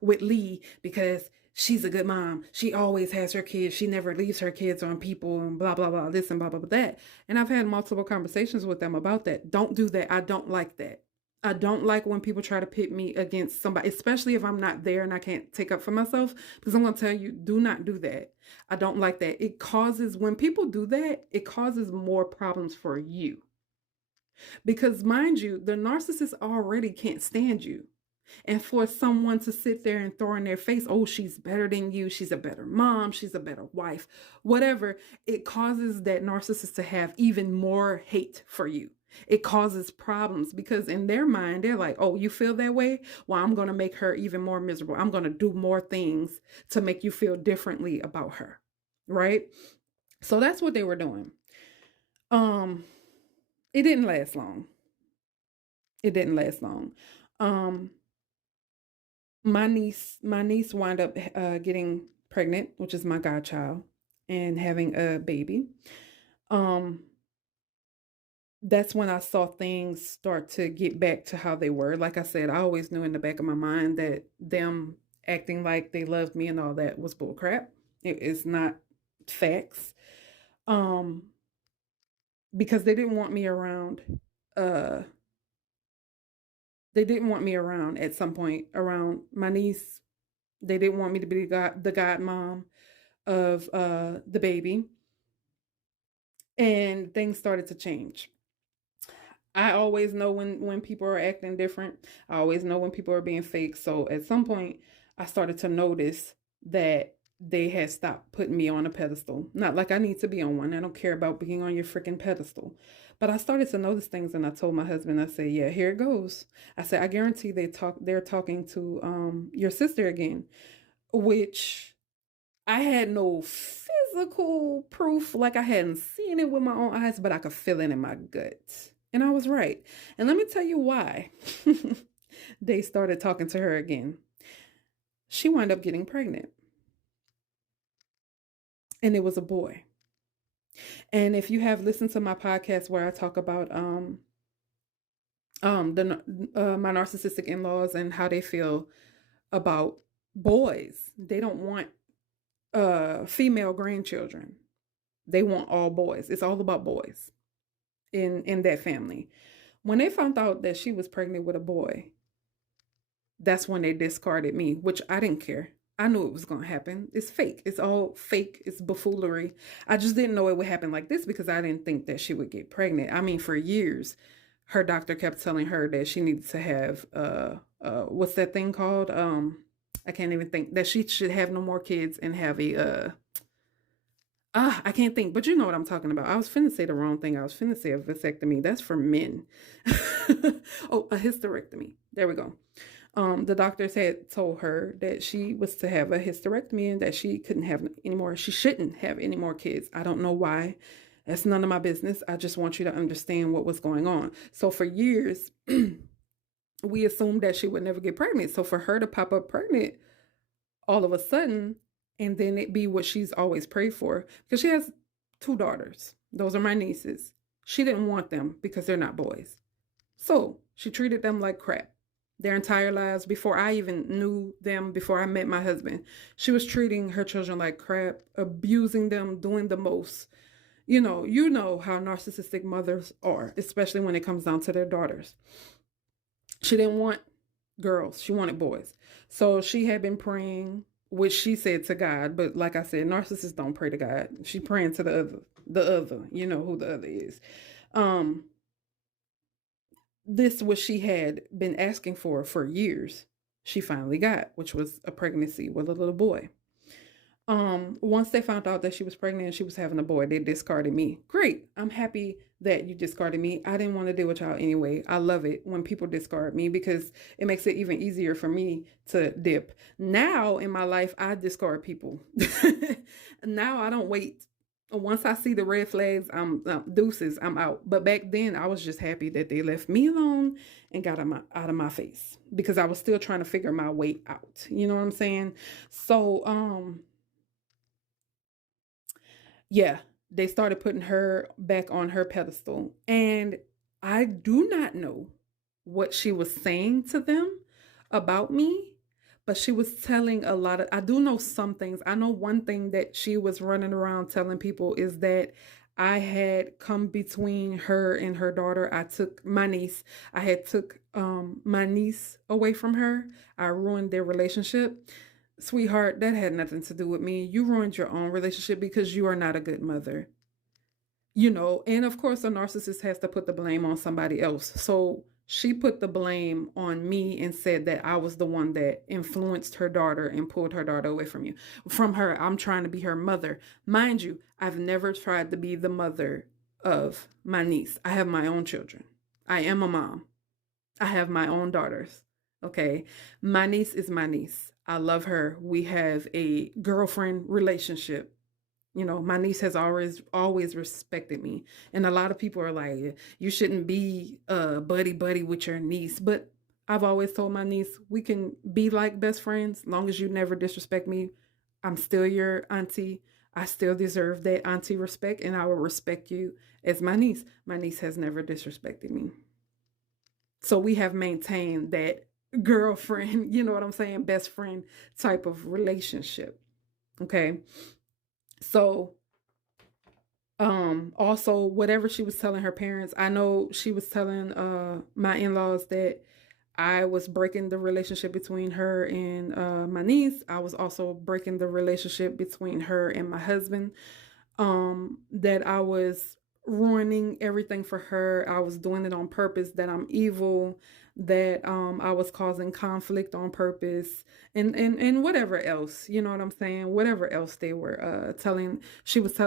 Lee, because she's a good mom. She always has her kids. She never leaves her kids on people and blah, blah, blah, this and blah, blah, blah, that. And I've had multiple conversations with them about that. Don't do that. I don't like that. I don't like when people try to pit me against somebody, especially if I'm not there and I can't take up for myself. Because I'm going to tell you, do not do that. I don't like that. When people do that, it causes more problems for you. Because mind you, the narcissist already can't stand you. And for someone to sit there and throw in their face, oh, she's better than you, she's a better mom, she's a better wife, whatever, it causes that narcissist to have even more hate for you. It causes problems because in their mind, they're like, oh, you feel that way? Well, I'm going to make her even more miserable. I'm going to do more things to make you feel differently about her. Right? So that's what they were doing. Um, it didn't last long. It didn't last long. Um, my niece wound up getting pregnant, which is my godchild, and having a baby. Um, that's when I saw things start to get back to how they were. Like I said, I always knew in the back of my mind that them acting like they loved me and all that was bullcrap. It is not facts. Um, because they didn't want me around. Uh, they didn't want me around at some point around my niece. They didn't want me to be the godmom of the baby. and things started to change. I always know when people are acting different. I always know when people are being fake. So at some point, I started to notice that they had stopped putting me on a pedestal. Not like I need to be on one. I don't care about being on your freaking pedestal. But I started to notice things, and I told my husband, I said, "Yeah, here it goes." I said, "I guarantee they're talking to your sister again," which I had no physical proof, like I hadn't seen it with my own eyes, but I could feel it in my gut. And I was right. And let me tell you why they started talking to her again. She wound up getting pregnant, and it was a boy. And if you have listened to my podcast where I talk about the my narcissistic in-laws and how they feel about boys, they don't want female grandchildren. They want all boys. It's all about boys in that family. When they found out that she was pregnant with a boy, that's when they discarded me, which I didn't care. I knew it was going to happen. It's fake. It's all fake. It's buffoonery. I just didn't know it would happen like this because I didn't think that she would get pregnant. I mean, for years, her doctor kept telling her that she needed to have what's that thing called? I can't even think, that she should have no more kids and have a I can't think, but you know what I'm talking about. I was finna say the wrong thing. I was finna say a vasectomy. That's for men. Oh, a hysterectomy. There we go. The doctors had told her that she was to have a hysterectomy and that she couldn't have any more. She shouldn't have any more kids. I don't know why. That's none of my business. I just want you to understand what was going on. So for years, we assumed that she would never get pregnant. So for her to pop up pregnant all of a sudden, and then it be what she's always prayed for, because she has two daughters. Those are my nieces. She didn't want them because they're not boys. So she treated them like crap their entire lives. Before I even knew them, before I met my husband, she was treating her children like crap, abusing them, doing the most. You know how narcissistic mothers are, especially when it comes down to their daughters. She didn't want girls, she wanted boys. So she had been praying, which she said to God, but like I said, narcissists don't pray to God. She praying to the other, you know who the other is. This what she had been asking for years. She finally got, which was a pregnancy with a little boy. Once they found out that she was pregnant and she was having a boy, they discarded me. Great. I'm happy that you discarded me. I didn't want to deal with y'all anyway. I love it when people discard me because it makes it even easier for me to dip. Now in my life, I discard people. Now I don't wait. Once I see the red flags, I'm deuces, I'm out. But back then, I was just happy that they left me alone and got out of my face because I was still trying to figure my way out. You know what I'm saying? So, yeah, they started putting her back on her pedestal. And I do not know what she was saying to them about me, but she was telling a lot of, I do know some things. I know one thing that she was running around telling people is that I had come between her and her daughter. I took my niece. I had took my niece away from her. I ruined their relationship. Sweetheart, that had nothing to do with me. You ruined your own relationship because you are not a good mother. And of course, a narcissist has to put the blame on somebody else. So she put the blame on me and said that I was the one that influenced her daughter and pulled her daughter away from her. I'm trying to be her mother. Mind you, I've never tried to be the mother of my niece. I have my own children. I am a mom. I have my own daughters. Okay. My niece is my niece. I love her. We have a girlfriend relationship. My niece has always respected me. And a lot of people are like, you shouldn't be buddy buddy with your niece. But I've always told my niece, we can be like best friends long as you never disrespect me. I'm still your auntie. I still deserve that auntie respect, and I will respect you as my niece. My niece has never disrespected me. So we have maintained that girlfriend, you know what I'm saying, best friend type of relationship. Okay. So also whatever she was telling her parents, I know she was telling my in-laws that I was breaking the relationship between her and my niece. I was also breaking the relationship between her and my husband. That I was ruining everything for her. I was doing it on purpose, that I'm evil, that I was causing conflict on purpose, and whatever else, you know what I'm saying? Whatever else they were telling. She was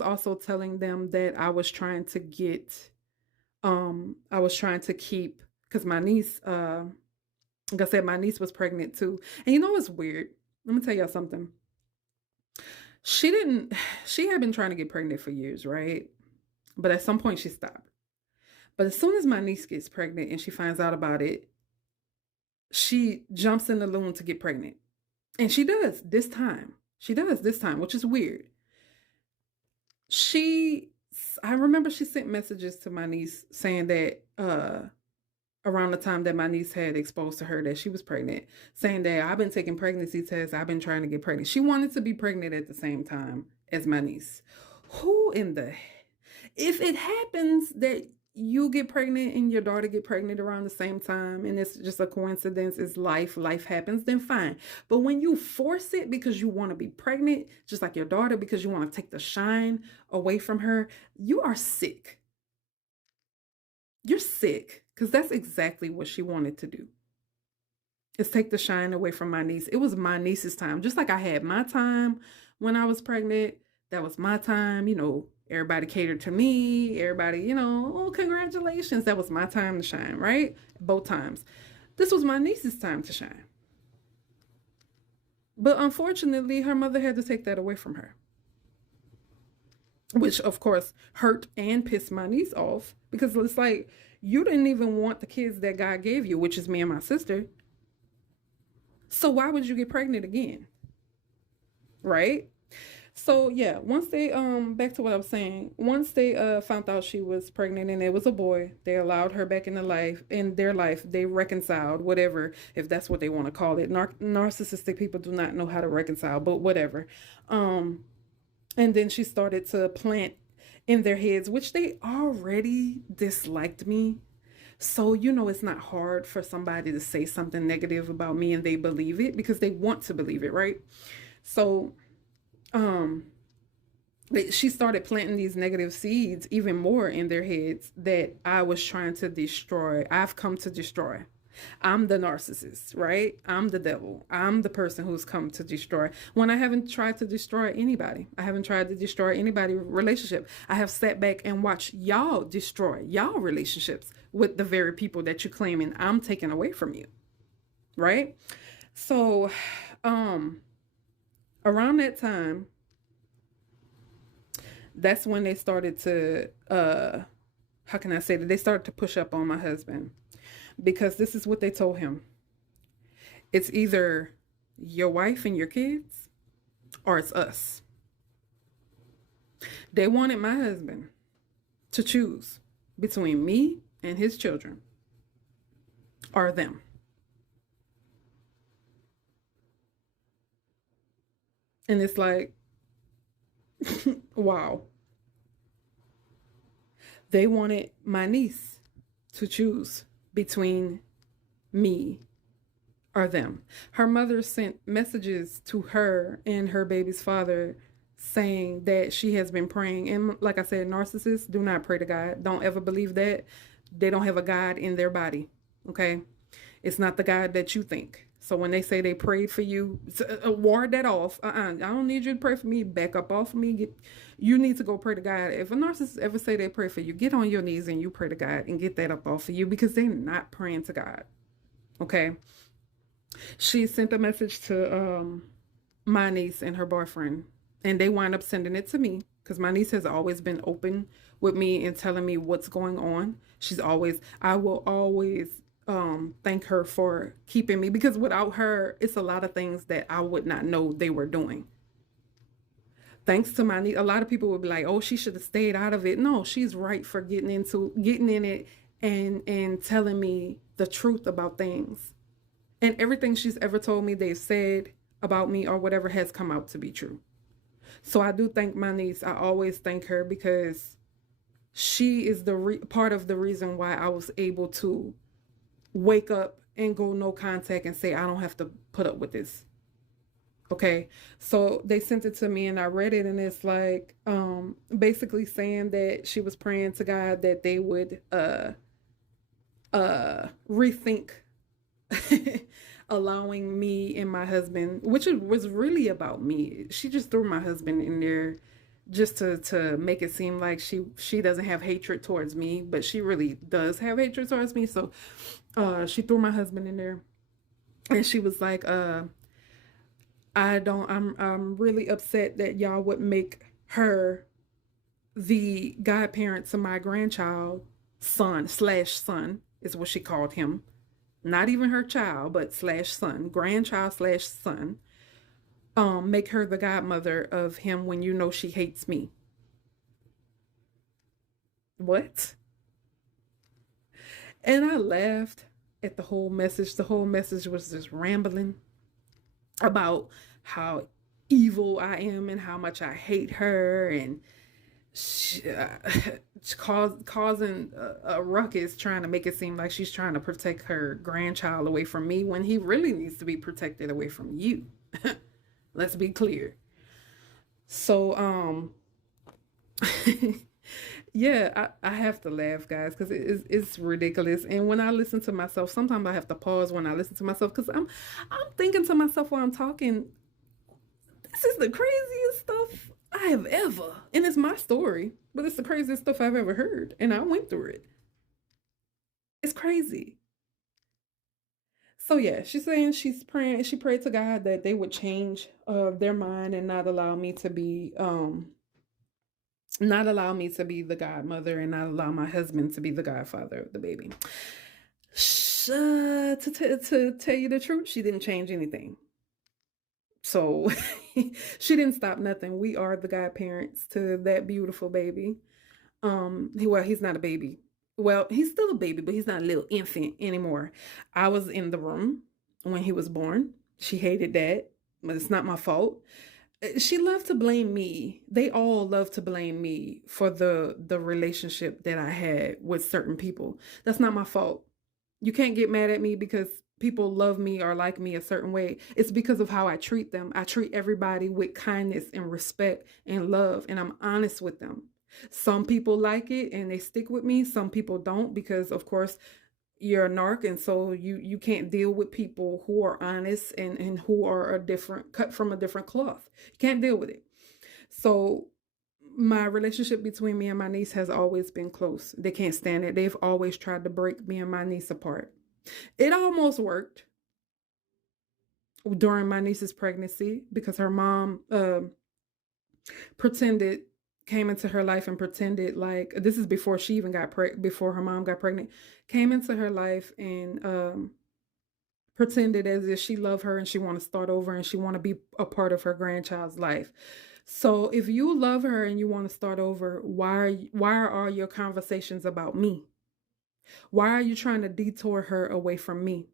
also telling them that I was trying to keep, cuz my niece like I said, my niece was pregnant too. And you know what's weird? Let me tell y'all something. She didn't she had been trying to get pregnant for years, right? But at some point she stopped. But as soon as my niece gets pregnant and she finds out about it, she jumps in the loom to get pregnant. And she does this time. She does this time, which is weird. She I remember she sent messages to my niece saying that around the time that my niece had exposed to her that she was pregnant, saying that I've been taking pregnancy tests, I've been trying to get pregnant. She wanted to be pregnant at the same time as my niece. Who in the If it happens that you get pregnant and your daughter get pregnant around the same time and it's just a coincidence, it's life happens, then fine. But when you force it because you want to be pregnant, just like your daughter, because you want to take the shine away from her, you are sick. You're sick, because that's exactly what she wanted to do, is take the shine away from my niece. It was my niece's time. Just like I had my time when I was pregnant, that was my time. Everybody catered to me. Everybody, oh, congratulations. That was my time to shine, right? Both times. This was my niece's time to shine. But unfortunately, her mother had to take that away from her, which of course hurt and pissed my niece off, because it's like, you didn't even want the kids that God gave you, which is me and my sister. So why would you get pregnant again? Right? So yeah, once they back to what I was saying, once they found out she was pregnant and it was a boy, they allowed her back in their life. They reconciled, whatever, if that's what they want to call it. Narcissistic people do not know how to reconcile, but whatever. And then she started to plant in their heads, which they already disliked me. So, it's not hard for somebody to say something negative about me and they believe it because they want to believe it, right? So, um, she started planting these negative seeds even more in their heads that I was trying to destroy. I've come to destroy. I'm the narcissist, right? I'm the devil. I'm the person who's come to destroy. When I haven't tried to destroy anybody, I haven't tried to destroy anybody's relationship. I have sat back and watched y'all destroy y'all relationships with the very people that you're claiming I'm taking away from you, right? So, around that time, that's when they started to, how can I say that? They started to push up on my husband, because this is what they told him. It's either your wife and your kids, or it's us. They wanted my husband to choose between me and his children, or them. And it's like, wow. They wanted my niece to choose between me or them. Her mother sent messages to her and her baby's father saying that she has been praying. And like I said, narcissists do not pray to God. Don't ever believe that. They don't have a God in their body. Okay? It's not the God that you think. So when they say they prayed for you, ward that off. I don't need you to pray for me. Back up off of me. You need to go pray to God. If a narcissist ever say they pray for you, get on your knees and you pray to God and get that up off of you, because they're not praying to God. Okay? She sent a message to my niece and her boyfriend, and they wind up sending it to me, because my niece has always been open with me and telling me what's going on. I will always thank her for keeping me, because without her, it's a lot of things that I would not know they were doing. Thanks to my niece, a lot of people would be like, "Oh, she should have stayed out of it." No, she's right for getting in it and telling me the truth about things. And everything she's ever told me, they've said about me or whatever, has come out to be true. So I do thank my niece. I always thank her, because she is the part of the reason why I was able to wake up and go no contact and say, I don't have to put up with this. Okay. So they sent it to me and I read it, and it's like basically saying that she was praying to God that they would rethink allowing me and my husband, which was really about me. She just threw my husband in there just to make it seem like she doesn't have hatred towards me, but she really does have hatred towards me. So she threw my husband in there, and she was like, I'm really upset that y'all would make her the godparent to my grandchild son is what she called him. Not even her child, but slash son, grandchild slash son. Make her the godmother of him when you know she hates me. What? And I laughed at the whole message. The whole message was just rambling about how evil I am and how much I hate her, and she, causing a ruckus, trying to make it seem like she's trying to protect her grandchild away from me when he really needs to be protected away from you. Let's be clear. So, yeah, I have to laugh, guys, because it's ridiculous. And when I listen to myself, sometimes I have to pause when I listen to myself because I'm thinking to myself while I'm talking, this is the craziest stuff I have ever. And it's my story, but it's the craziest stuff I've ever heard. And I went through it. It's crazy. So yeah, she's saying she's praying. She prayed to God that they would change their mind and not allow me to be the godmother and not allow my husband to be the godfather of the baby. To tell you the truth, she didn't change anything. So she didn't stop nothing. We are the godparents to that beautiful baby. He's not a baby. Well, he's still a baby, but he's not a little infant anymore. I was in the room when he was born. She hated that, but it's not my fault. She loved to blame me. They all love to blame me for the relationship that I had with certain people. That's not my fault. You can't get mad at me because people love me or like me a certain way. It's because of how I treat them. I treat everybody with kindness and respect and love, and I'm honest with them. Some people like it and they stick with me. Some people don't because, of course, you're a narc, and so you can't deal with people who are honest and who are a different cut from a different cloth. You can't deal with it. So my relationship between me and my niece has always been close. They can't stand it. They've always tried to break me and my niece apart. It almost worked during my niece's pregnancy because her mom pretended came into her life and pretended like this is before she even before her mom got pregnant, came into her life and pretended as if she loved her and she want to start over and she want to be a part of her grandchild's life. So if you love her and you want to start over, why are all your conversations about me? Why are you trying to detour her away from me?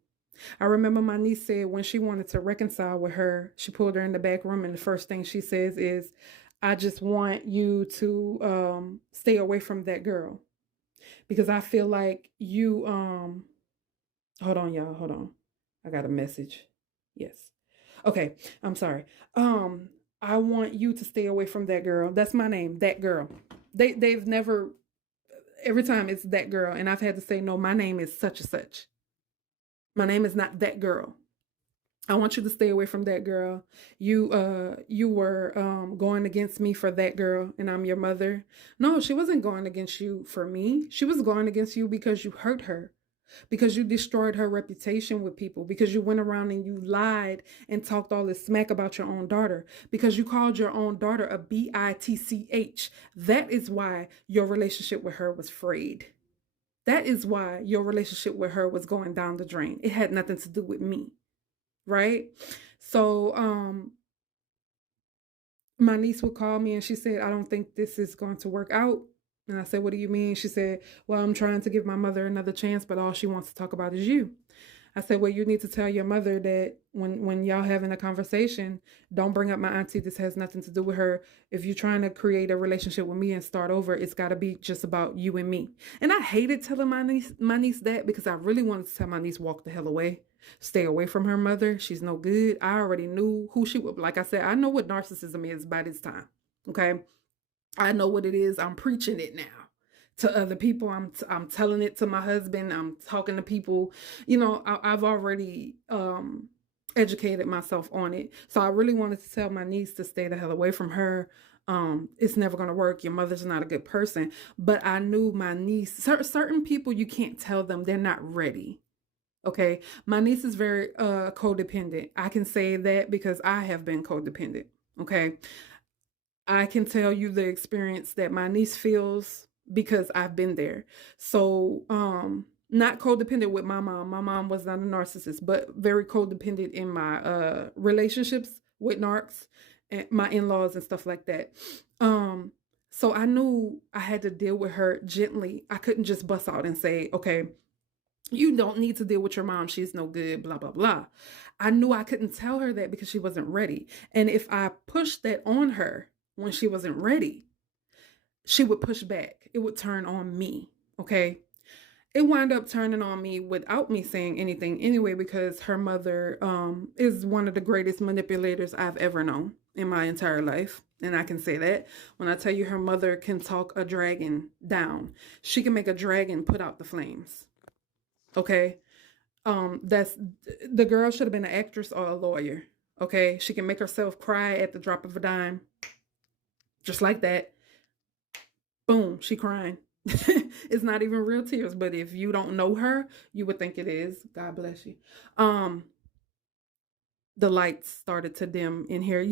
I remember my niece said when she wanted to reconcile with her, she pulled her in the back room, and the first thing she says is, I just want you to stay away from that girl because I feel like you hold on, y'all, hold on. I got a message. Yes. Okay, I'm sorry. I want you to stay away from that girl. That's my name, that girl. They've never, every time it's that girl, and I've had to say, no, my name is such and such. My name is not that girl. I want you to stay away from that girl. You were going against me for that girl, and I'm your mother. No, she wasn't going against you for me. She was going against you because you hurt her, because you destroyed her reputation with people, because you went around and you lied and talked all this smack about your own daughter, because you called your own daughter a bitch. That is why your relationship with her was frayed. That is why your relationship with her was going down the drain. It had nothing to do with me, right? So my niece would call me and she said, I don't think this is going to work out. And I said, what do you mean? She said, well, I'm trying to give my mother another chance, but all she wants to talk about is you. I said, well, you need to tell your mother that when y'all having a conversation, don't bring up my auntie. This has nothing to do with her. If you're trying to create a relationship with me and start over, it's got to be just about you and me. And I hated telling my niece that because I really wanted to tell my niece walk the hell away. Stay away from her mother. She's no good. I already knew who she would. Like I said, I know what narcissism is by this time. Okay. I know what it is. I'm preaching it now to other people. I'm telling it to my husband. I'm talking to people. I've already educated myself on it. So I really wanted to tell my niece to stay the hell away from her. It's never going to work. Your mother's not a good person. But I knew my niece, certain people, you can't tell them they're not ready. Okay. My niece is very codependent. I can say that because I have been codependent. Okay. I can tell you the experience that my niece feels because I've been there. So, not codependent with my mom. My mom was not a narcissist, but very codependent in my relationships with narcs and my in-laws and stuff like that. Um, so I knew I had to deal with her gently. I couldn't just bust out and say, okay, you don't need to deal with your mom. She's no good, blah, blah, blah. I knew I couldn't tell her that because she wasn't ready. And if I pushed that on her when she wasn't ready, she would push back. It would turn on me. Okay. It wound up turning on me without me saying anything anyway, because her mother is one of the greatest manipulators I've ever known in my entire life. And I can say that when I tell you her mother can talk a dragon down, she can make a dragon put out the flames. Okay. That's the girl should have been an actress or a lawyer. Okay. She can make herself cry at the drop of a dime. Just like that. Boom, she crying. It's not even real tears, but if you don't know her, you would think it is. God bless you. Um, the lights started to dim in here.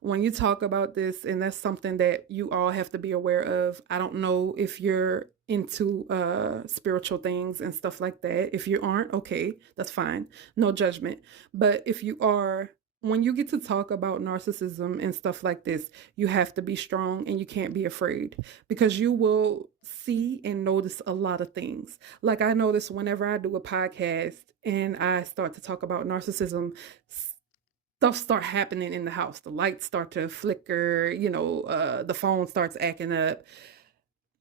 When you talk about this, and that's something that you all have to be aware of. I don't know if you're into spiritual things and stuff like that. If you aren't, okay, that's fine. No judgment. But if you are, when you get to talk about narcissism and stuff like this, you have to be strong and you can't be afraid, because you will see and notice a lot of things. Like I notice whenever I do a podcast and I start to talk about narcissism, stuff start happening in the house. The lights start to flicker, the phone starts acting up.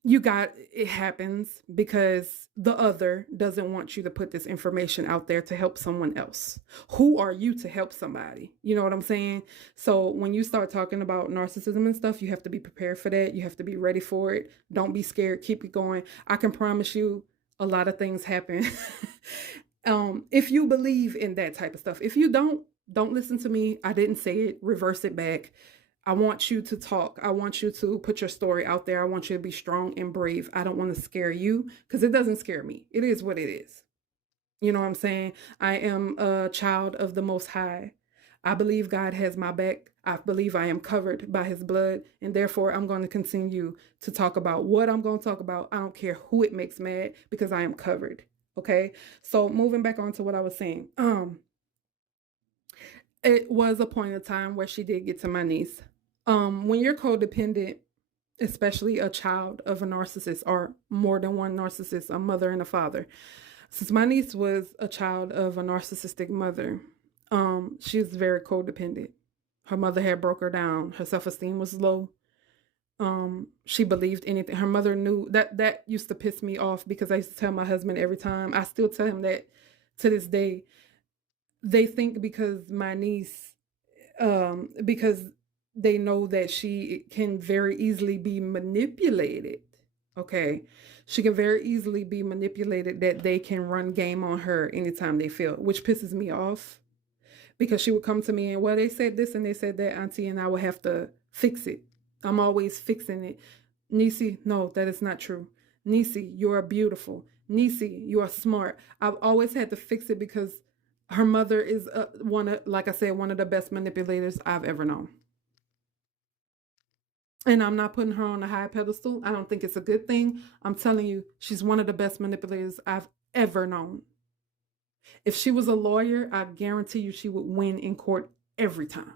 It happens because the other doesn't want you to put this information out there to help someone else. Who are you to help somebody? You know what I'm saying? So when you start talking about narcissism and stuff, you have to be prepared for that. You have to be ready for it. Don't be scared. Keep it going. I can promise you a lot of things happen. If you believe in that type of stuff. If you don't listen to me. I didn't say it. Reverse it back. I want you to talk. I want you to put your story out there. I want you to be strong and brave. I don't want to scare you, because it doesn't scare me. It is what it is. You know what I'm saying? I am a child of the Most High. I believe God has my back. I believe I am covered by his blood. And therefore, I'm going to continue to talk about what I'm going to talk about. I don't care who it makes mad, because I am covered. Okay? So moving back on to what I was saying. It was a point of time where she did get to my niece. When you're codependent, especially a child of a narcissist or more than one narcissist, a mother and a father. Since my niece was a child of a narcissistic mother, she was very codependent. Her mother had broke her down. Her self-esteem was low. She believed anything. Her mother knew that used to piss me off, because I used to tell my husband every time. I still tell him that to this day. They think because my niece, because they know that she can very easily be manipulated. Okay. She can very easily be manipulated, that they can run game on her anytime they feel, which pisses me off, because she would come to me and, well, they said this and they said that, auntie, and I would have to fix it. I'm always fixing it. Nisi, no, that is not true. Nisi, you are beautiful. Nisi, you are smart. I've always had to fix it, because her mother is like I said, one of the best manipulators I've ever known. And I'm not putting her on a high pedestal. I don't think it's a good thing. I'm telling you, she's one of the best manipulators I've ever known. If she was a lawyer, I guarantee you she would win in court every time.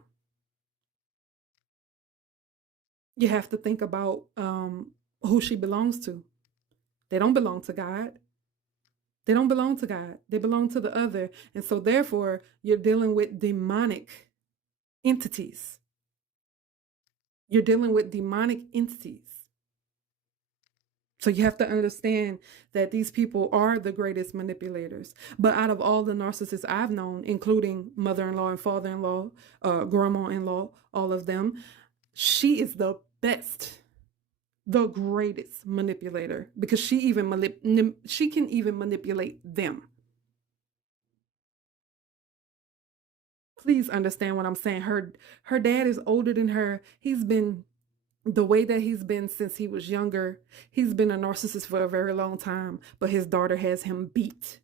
You have to think about who she belongs to. They don't belong to God. They don't belong to God. They belong to the other. And so therefore, you're dealing with demonic entities. You're dealing with demonic entities. So you have to understand that these people are the greatest manipulators. But out of all the narcissists I've known, including mother-in-law and father-in-law, grandma-in-law, all of them, she is the best, the greatest manipulator, because she can even manipulate them. Please understand what I'm saying. Her dad is older than her. He's been the way that he's been since he was younger. He's been a narcissist for a very long time, but his daughter has him beat.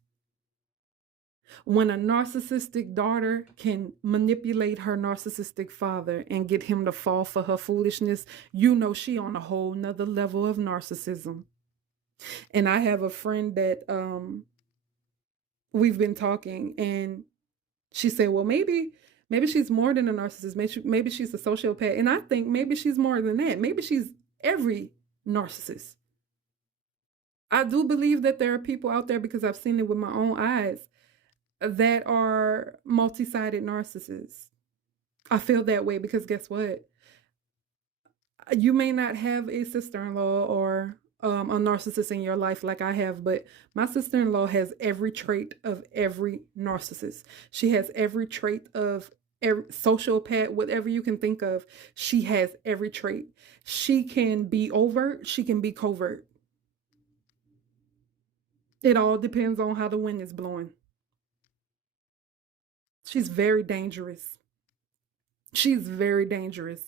When a narcissistic daughter can manipulate her narcissistic father and get him to fall for her foolishness, you know she on a whole nother level of narcissism. And I have a friend that we've been talking, and she said, well, maybe she's more than a narcissist. Maybe she's a sociopath. And I think maybe she's more than that. Maybe she's every narcissist. I do believe that there are people out there, because I've seen it with my own eyes, that are multi-sided narcissists. I feel that way because guess what? You may not have a sister-in-law or a narcissist in your life like I have, but my sister-in-law has every trait of every narcissist. She has every trait of every sociopath, whatever you can think of. She has every trait. She can be overt, she can be covert. It all depends on how the wind is blowing. She's very dangerous. She's very dangerous.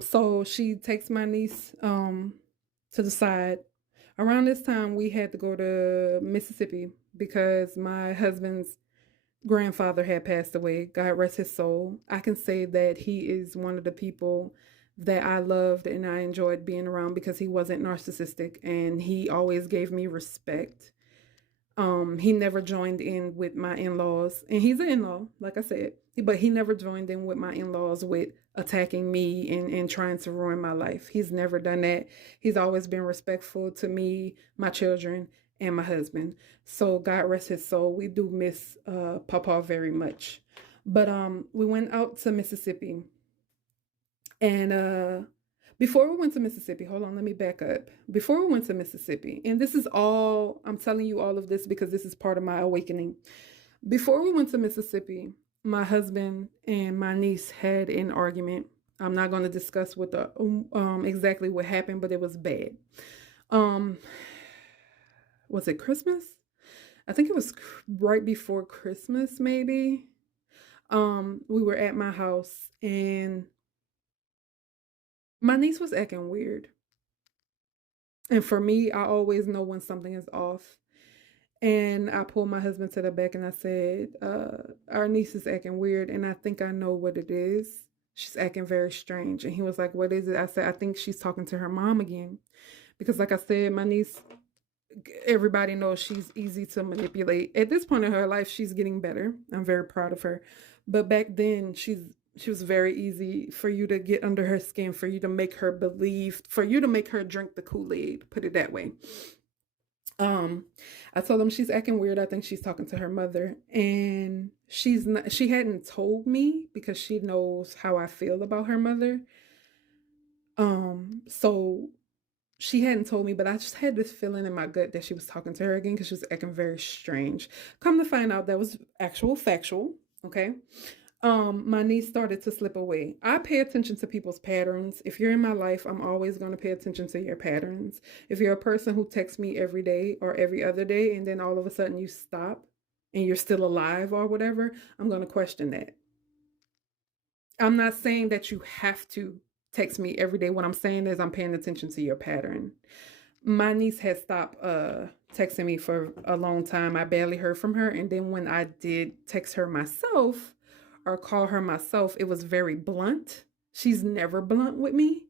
So she takes my niece to the side. Around this time we had to go to Mississippi because my husband's grandfather had passed away. God rest his soul. I can say that he is one of the people that I loved and I enjoyed being around because he wasn't narcissistic and he always gave me respect. He never joined in with my in-laws, and he's an in-law, like I said, but he never joined in with my in-laws with attacking me and trying to ruin my life. He's never done that. He's always been respectful to me, my children, and my husband. So God rest his soul. We do miss Papa very much. But we went out to Mississippi, and before we went to Mississippi, hold on, let me back up. Before we went to Mississippi, and this is all, I'm telling you all of this because this is part of my awakening. Before we went to Mississippi, my husband and my niece had an argument. I'm not going to discuss what the exactly what happened, but it was bad. Um, was it Christmas? I think it was right before Christmas, maybe. We were at my house and my niece was acting weird. And for me, I always know when something is off. And I pulled my husband to the back and I said, our niece is acting weird and I think I know what it is. She's acting very strange. And he was like, what is it? I said, I think she's talking to her mom again. Because like I said, my niece, everybody knows she's easy to manipulate. At this point in her life, she's getting better. I'm very proud of her. But back then, she was very easy for you to get under her skin, for you to make her believe, for you to make her drink the Kool-Aid, put it that way. I told him she's acting weird. I think she's talking to her mother, and she hadn't told me because she knows how I feel about her mother. So she hadn't told me, but I just had this feeling in my gut that she was talking to her again because she was acting very strange. Come to find out that was actual factual. Okay. My niece started to slip away. I pay attention to people's patterns. If you're in my life, I'm always going to pay attention to your patterns. If you're a person who texts me every day or every other day, and then all of a sudden you stop and you're still alive or whatever, I'm going to question that. I'm not saying that you have to text me every day. What I'm saying is I'm paying attention to your pattern. My niece had stopped texting me for a long time. I barely heard from her. And then when I did text her myself, or call her myself, it was very blunt. She's never blunt with me.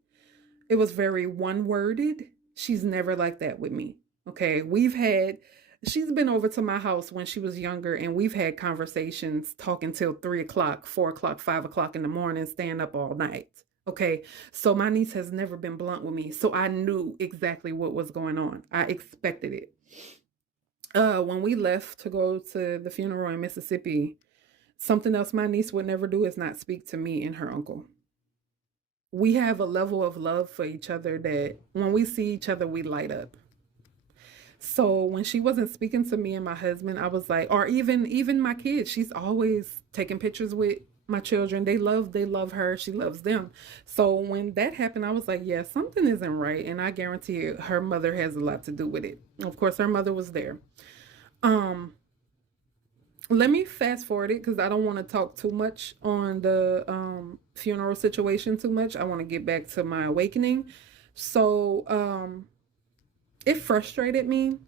It was very one-worded. She's never like that with me. Okay, she's been over to my house when she was younger, and we've had conversations talking till 3 o'clock, 4 o'clock, 5 o'clock in the morning, staying up all night. Okay, so my niece has never been blunt with me, so I knew exactly what was going on. I expected it. When we left to go to the funeral in Mississippi, something else my niece would never do is not speak to me and her uncle. we have a level of love for each other that when we see each other, we light up. So when she wasn't speaking to me and my husband, I was like, or even my kids, she's always taking pictures with my children. They love her. She loves them. So when that happened, I was like, yeah, something isn't right. And I guarantee you her mother has a lot to do with it. Of course, her mother was there. Um, Let me fast forward it because I don't want to talk too much on the funeral situation too much. I want to get back to my awakening. So it frustrated me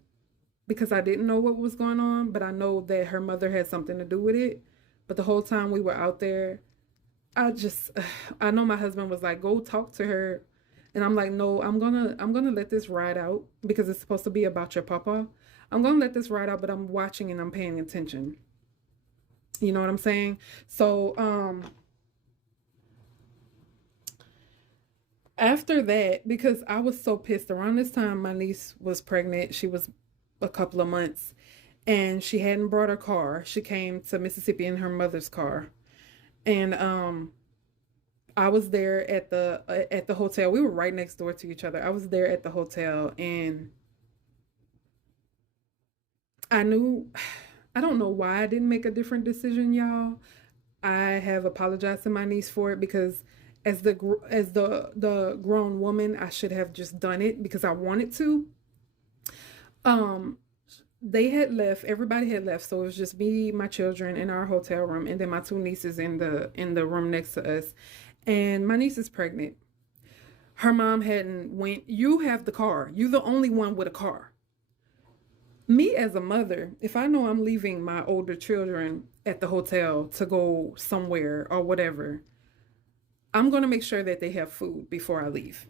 because I didn't know what was going on, but I know that her mother had something to do with it. But the whole time we were out there, I just I know my husband was like, "Go talk to her." And I'm like, "No, I'm going to let this ride out because it's supposed to be about your papa. I'm going to let this ride out, but I'm watching and I'm paying attention." You know what I'm saying? So, after that, because I was so pissed, around this time my niece was pregnant. She was a couple of months and she hadn't brought her car. She came to Mississippi in her mother's car. And I was there at the hotel. We were right next door to each other. I was there at the hotel and I knew I don't know why I didn't make a different decision, y'all. I have apologized to my niece for it because as the grown woman, I should have just done it because I wanted to. Um they had left, everybody had left, so it was just me, my children in our hotel room and then my two nieces in the room next to us. And my niece is pregnant. Her mom hadn't went, "You have the car. You the only one with a car." Me as a mother, if I know I'm leaving my older children at the hotel to go somewhere or whatever, I'm going to make sure that they have food before I leave.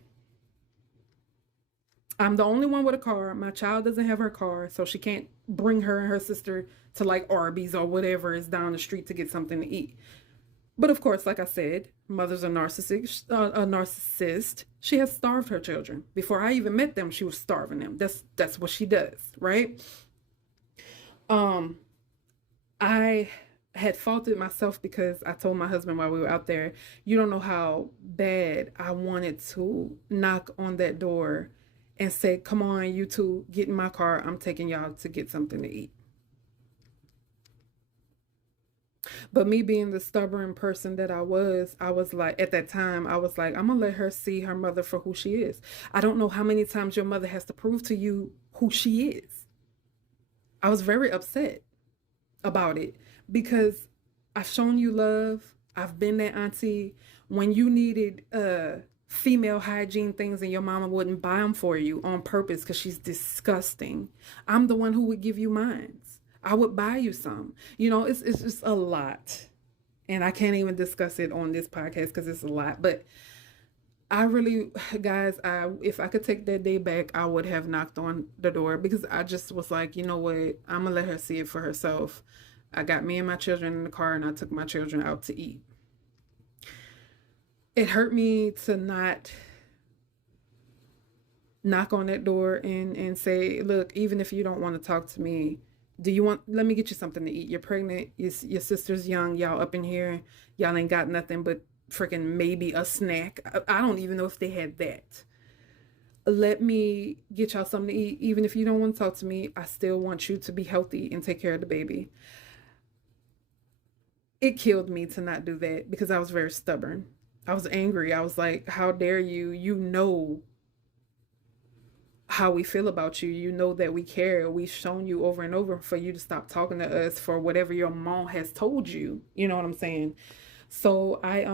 I'm the only one with a car. My child doesn't have her car, so she can't bring her and her sister to like Arby's or whatever is down the street to get something to eat. But of course, like I said, mother's a narcissist. She has starved her children. Before I even met them, she was starving them. That's what she does, right? Um, I had faulted myself because I told my husband while we were out there, you don't know how bad I wanted to knock on that door and say, "Come on, you two, get in my car. I'm taking y'all to get something to eat." But me being the stubborn person that I was like, at that time, I was like, I'm gonna let her see her mother for who she is. I don't know how many times your mother has to prove to you who she is. I was very upset about it because I've shown you love. I've been that auntie when you needed female hygiene things and your mama wouldn't buy them for you on purpose because she's disgusting. I'm the one who would give you mines. I would buy you some. It's just a lot. And I can't even discuss it on this podcast because it's a lot. But I really, guys, I if I could take that day back, I would have knocked on the door because I just was like, you know what, I'm gonna let her see it for herself. I got me and my children in the car and I took my children out to eat. It hurt me to not knock on that door and say, look, even if you don't want to talk to me, let me get you something to eat. You're pregnant, your sister's young, y'all up in here, y'all ain't got nothing but freaking maybe a snack. I don't even know if they had that. Let me get y'all something to eat. Even if you don't want to talk to me, I still want you to be healthy and take care of the baby. It killed me to not do that because I was very stubborn. I was angry. I was like, how dare you? You know how we feel about you. You know that we care. We've shown you over and over for you to stop talking to us for whatever your mom has told you. You know what I'm saying? So I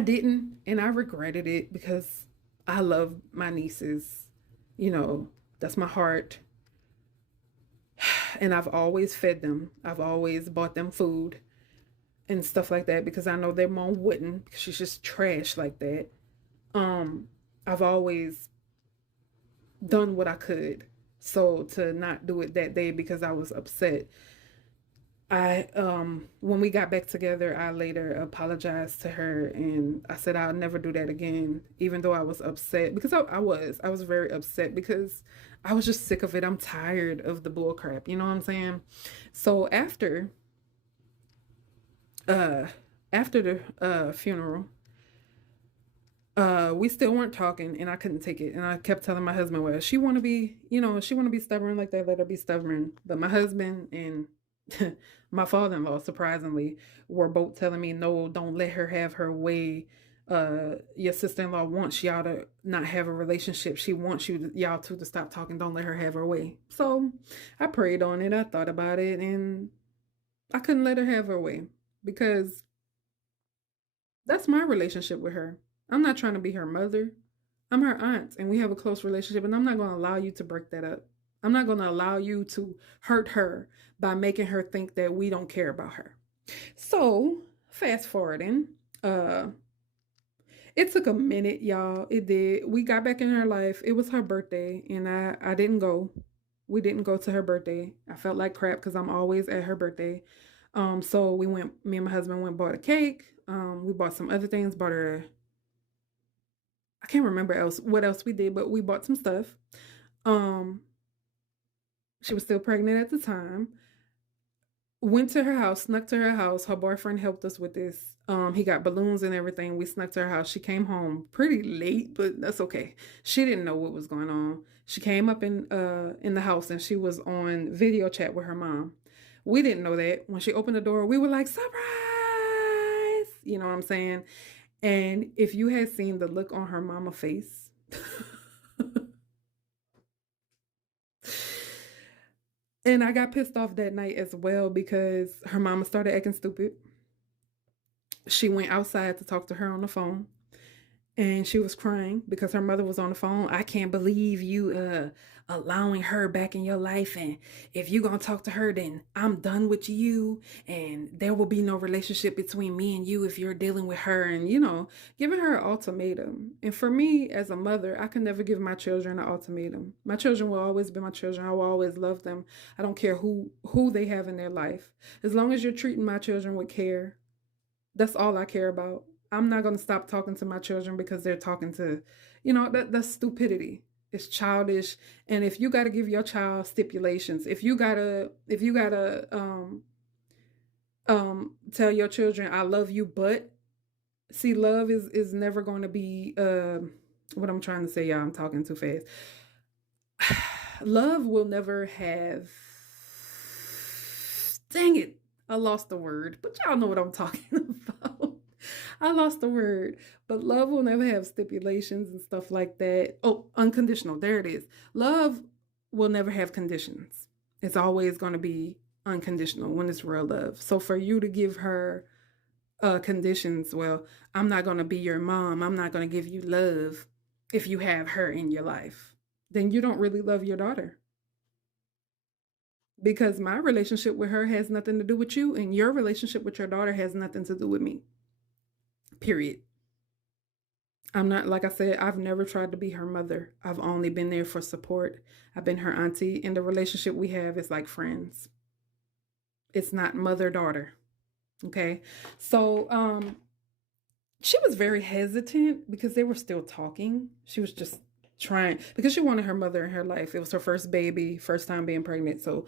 didn't, and I regretted it because I love my nieces. You know, that's my heart. And I've always fed them. I've always bought them food and stuff like that because I know their mom wouldn't because she's just trash like that. Um, I've always done what I could. So to not do it that day because I was upset, I when we got back together, I later apologized to her and I said I'll never do that again, even though I was upset because I was very upset because I was just sick of it. I'm tired of the bull crap. You know what I'm saying? So uh after the funeral, We still weren't talking, and I couldn't take it. And I kept telling my husband, well, she want to be, she want to be stubborn like that, let her be stubborn. But my husband and my father-in-law, surprisingly, were both telling me, no, don't let her have her way. Your sister-in-law wants y'all to not have a relationship. She wants y'all to stop talking. Don't let her have her way. So I prayed on it. I thought about it, and I couldn't let her have her way because that's my relationship with her. I'm not trying to be her mother. I'm her aunt, and we have a close relationship, and I'm not going to allow you to break that up. I'm not going to allow you to hurt her by making her think that we don't care about her. So, fast forwarding, uh, it took a minute, y'all. It did. We got back in her life. It was her birthday, and I didn't go. We didn't go to her birthday. I felt like crap because I'm always at her birthday. So we went. Me and my husband went and bought a cake. We bought some other things. Bought her. I can't remember what else we did, but we bought some stuff. Um, she was still pregnant at the time. Went to her house, snuck to her house. Her boyfriend helped us with this. He got balloons and everything. We snuck to her house. She came home pretty late, but that's okay. She didn't know what was going on. She came up in the house and she was on video chat with her mom. We didn't know that. When she opened the door, we were like, surprise! You know what I'm saying? And if you had seen the look on her mama face, and I got pissed off that night as well because her mama started acting stupid. She went outside to talk to her on the phone and she was crying because her mother was on the phone. I can't believe you allowing her back in your life, and if you gonna talk to her, then I'm done with you, and there will be no relationship between me and you if you're dealing with her, and giving her an ultimatum. And for me as a mother, I can never give my children an ultimatum. My children will always be my children. I will always love them. I don't care who they have in their life, as long as you're treating my children with care. That's all I care about. I'm not going to stop talking to my children because they're talking to, that's stupidity. It's childish. And if you got to give your child stipulations, if you got to tell your children, I love you, but see, love is never going to be, what I'm trying to say, y'all, I'm talking too fast. Love will never have, dang it, I lost the word, but y'all know what I'm talking about. I lost the word, but love will never have stipulations and stuff like that. Oh, unconditional. There it is. Love will never have conditions. It's always going to be unconditional when it's real love. So for you to give her conditions, well, I'm not going to be your mom. I'm not going to give you love if you have her in your life. Then you don't really love your daughter. Because my relationship with her has nothing to do with you, and your relationship with your daughter has nothing to do with me. Period. I'm not, like I said, I've never tried to be her mother. I've only been there for support. I've been her auntie, and the relationship we have is like friends. It's not mother-daughter. Okay. So she was very hesitant because they were still talking. She was just trying because she wanted her mother in her life. It was her first baby, first time being pregnant. So,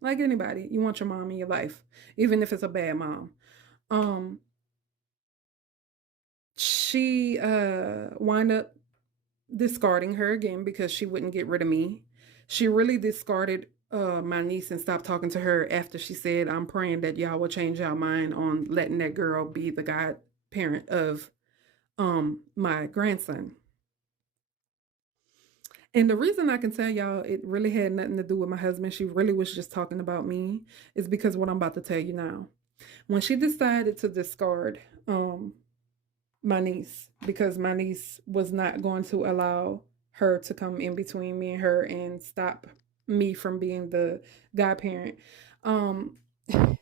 like anybody, you want your mom in your life, even if it's a bad mom. She wound up discarding her again because she wouldn't get rid of me. She really discarded my niece and stopped talking to her after she said, I'm praying that y'all will change y'all mind on letting that girl be the godparent of my grandson. And the reason I can tell y'all it really had nothing to do with my husband, she really was just talking about me, is because what I'm about to tell you now. When she decided to discard my niece, because my niece was not going to allow her to come in between me and her and stop me from being the godparent. The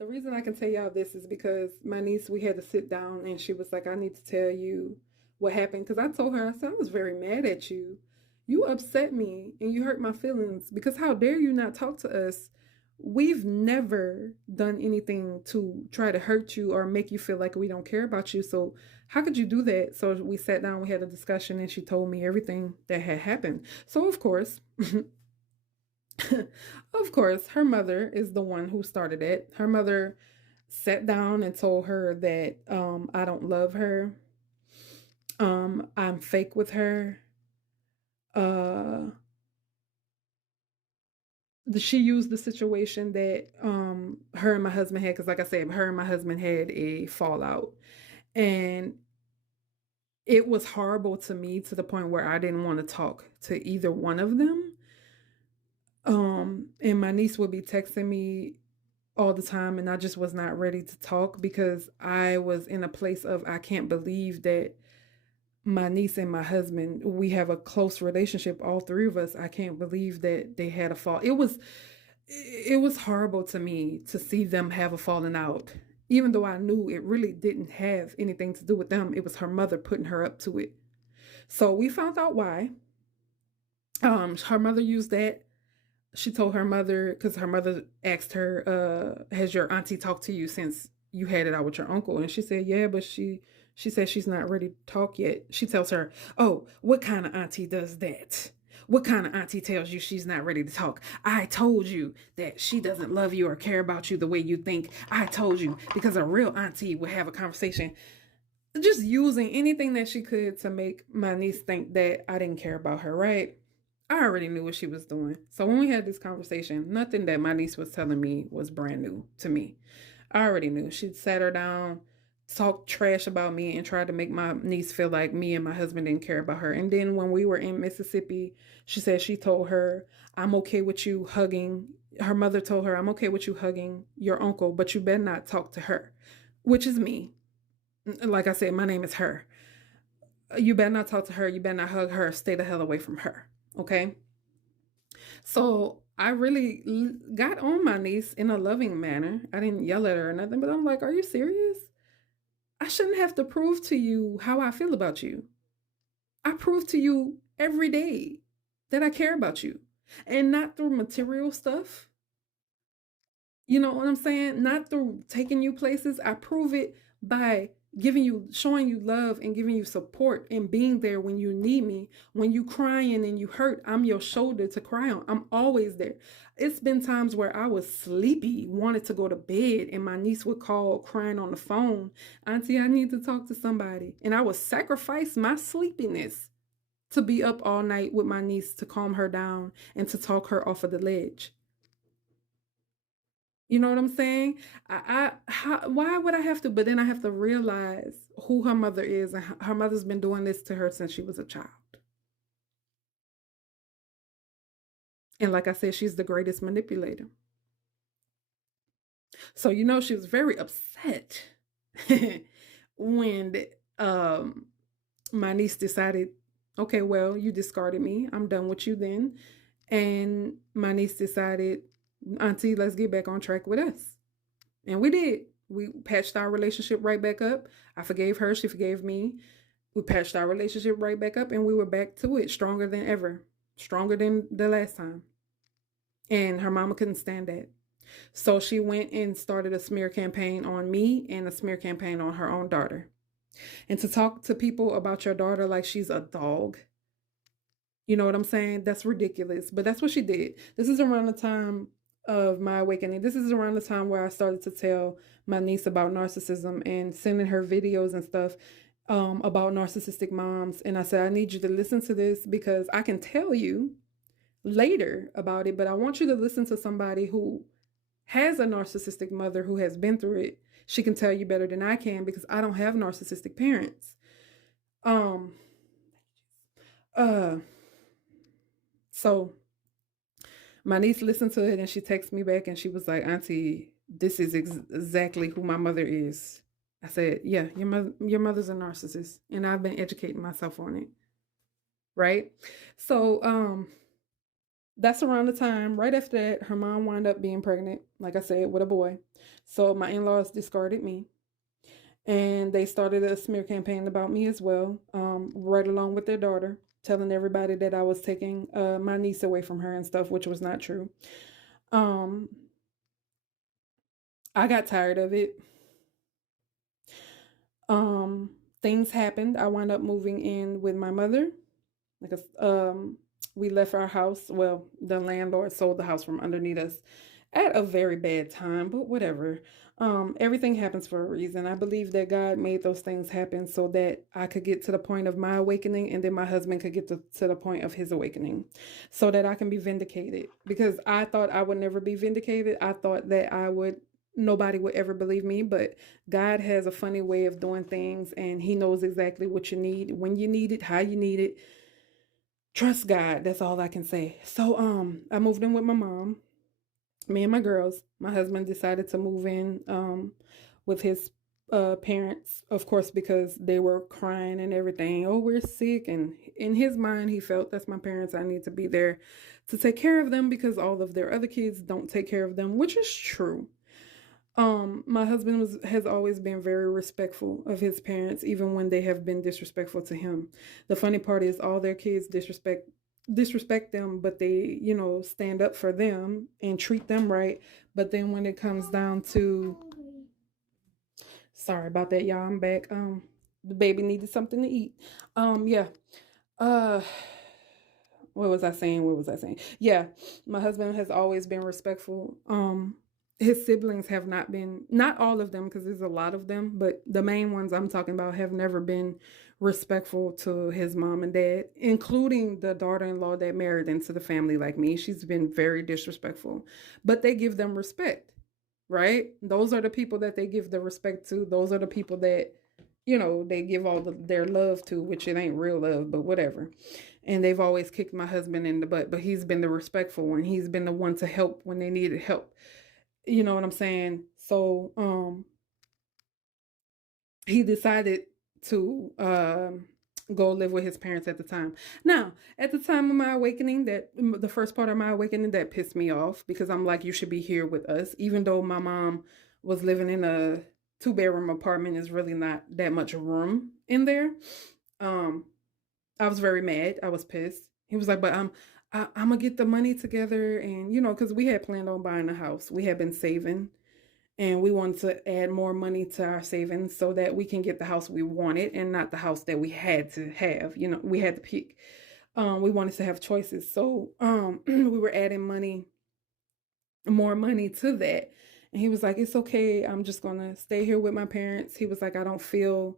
reason I can tell y'all this is because my niece, we had to sit down and she was like, I need to tell you what happened. Because I told her, I said, I was very mad at you. You upset me and you hurt my feelings because how dare you not talk to us? We've never done anything to try to hurt you or make you feel like we don't care about you. So how could you do that? So we sat down, we had a discussion, and she told me everything that had happened. So of course, of course, her mother is the one who started it. Her mother sat down and told her that I don't love her. I'm fake with her. Uh, she used the situation that her and my husband had, because like I said, her and my husband had a fallout, and it was horrible to me to the point where I didn't want to talk to either one of them. And my niece would be texting me all the time, and I just was not ready to talk because I was in a place of I can't believe that my niece and my husband, we have a close relationship, all three of us. I can't believe that they had a fall. It was horrible to me to see them have a falling out. Even though I knew it really didn't have anything to do with them, it was her mother putting her up to it. So we found out why. Her mother used that. She told her mother, because her mother asked her, "Has your auntie talked to you since you had it out with your uncle?" And she said, "Yeah, but she said she's not ready to talk yet." She tells her, "Oh, what kind of auntie does that? What kind of auntie tells you she's not ready to talk? I told you that she doesn't love you or care about you the way you think. I told you, because a real auntie would have a conversation." Just using anything that she could to make my niece think that I didn't care about her, right? I already knew what she was doing. So when we had this conversation, nothing that my niece was telling me was brand new to me. I already knew. She sat her down, talked trash about me, and tried to make my niece feel like me and my husband didn't care about her. And then when we were in Mississippi, she said she told her, "I'm okay with you hugging." Her mother told her, "I'm okay with you hugging your uncle, but you better not talk to her," which is me. Like I said, my name is her. You better not talk to her. You better not hug her. Stay the hell away from her. Okay. So I really got on my niece in a loving manner. I didn't yell at her or nothing, but I'm like, "Are you serious? I shouldn't have to prove to you how I feel about you. I prove to you every day that I care about you, and not through material stuff. You know what I'm saying? Not through taking you places. I prove it by giving you, showing you love and giving you support and being there when you need me. When you crying and you hurt, I'm your shoulder to cry on. I'm always there. It's been times where I was sleepy, wanted to go to bed, and my niece would call crying on the phone. "Auntie, I need to talk to somebody." And I would sacrifice my sleepiness to be up all night with my niece to calm her down and to talk her off of the ledge. You know what I'm saying? Why would I have to? But then I have to realize who her mother is, and her mother's been doing this to her since she was a child. And like I said, she's the greatest manipulator. So she was very upset when um my niece decided, "Okay, well, you discarded me. I'm done with you then." And my niece decided, "Auntie, let's get back on track with us." And we did. We patched our relationship right back up. I forgave her. She forgave me. We patched our relationship right back up, and we were back to it, stronger than ever, stronger than the last time. And her mama couldn't stand that. So she went and started a smear campaign on me and a smear campaign on her own daughter. And to talk to people about your daughter like she's a dog, you know what I'm saying? That's ridiculous. But that's what she did. This is around the time of my awakening. This is around the time where I started to tell my niece about narcissism and sending her videos and stuff about narcissistic moms. And I said, "I need you to listen to this because I can tell you later about it, but I want you to listen to somebody who has a narcissistic mother who has been through it. She can tell you better than I can because I don't have narcissistic parents." Um, uh, so my niece listened to it and she texted me back and she was like, "Auntie, this is exactly who my mother is." I said, "Yeah, your mother's a narcissist, and I've been educating myself on it." Right? So, that's around the time right after that her mom wound up being pregnant, like I said, with a boy. So my in-laws discarded me, and they started a smear campaign about me as well, right along with their daughter, telling everybody that I was taking my niece away from her and stuff, which was not true. Um, I got tired of it. Um, Things happened. I wound up moving in with my mother. Like we left our house. Well, the landlord sold the house from underneath us at a very bad time, but whatever. Everything happens for a reason. I believe that God made those things happen so that I could get to the point of my awakening, and then my husband could get to the point of his awakening, so that I can be vindicated. Because I thought I would never be vindicated. I thought that nobody would ever believe me, but God has a funny way of doing things, and He knows exactly what you need, when you need it, how you need it. Trust God. That's all I can say. So, I moved in with my mom, me and my girls. My husband decided to move in with his parents, of course, because they were crying and everything. Oh, we're sick. And in his mind, he felt, that's my parents. I need to be there to take care of them because all of their other kids don't take care of them, which is true. My husband has always been very respectful of his parents, even when they have been disrespectful to him. The funny part is all their kids disrespect them, but they, stand up for them and treat them right. But then when it comes down to, sorry about that, y'all, I'm back. The baby needed something to eat. Yeah. Uh what was I saying? What was I saying? Yeah, my husband has always been respectful. His siblings have not been, not all of them, because there's a lot of them, but the main ones I'm talking about have never been respectful to his mom and dad, including the daughter-in-law that married into the family like me. She's been very disrespectful, but they give them respect, right? Those are the people that they give the respect to. Those are the people that, they give all their love to, which it ain't real love, but whatever. And they've always kicked my husband in the butt, but he's been the respectful one. He's been the one to help when they needed help. You know what I'm saying? So he decided to go live with his parents at the time. Now, at the time of my awakening, that the first part of my awakening, that pissed me off, because I'm like, you should be here with us, even though my mom was living in a 2-bedroom apartment. Is really not that much room in there. I was very mad. I was pissed. He was like, but I'm gonna get the money together, and because we had planned on buying a house. We had been saving, and we wanted to add more money to our savings so that we can get the house we wanted and not the house that we had to have. We had to pick. We wanted to have choices, so we were adding more money to that. And he was like, it's okay. I'm just gonna stay here with my parents. He was like, I don't feel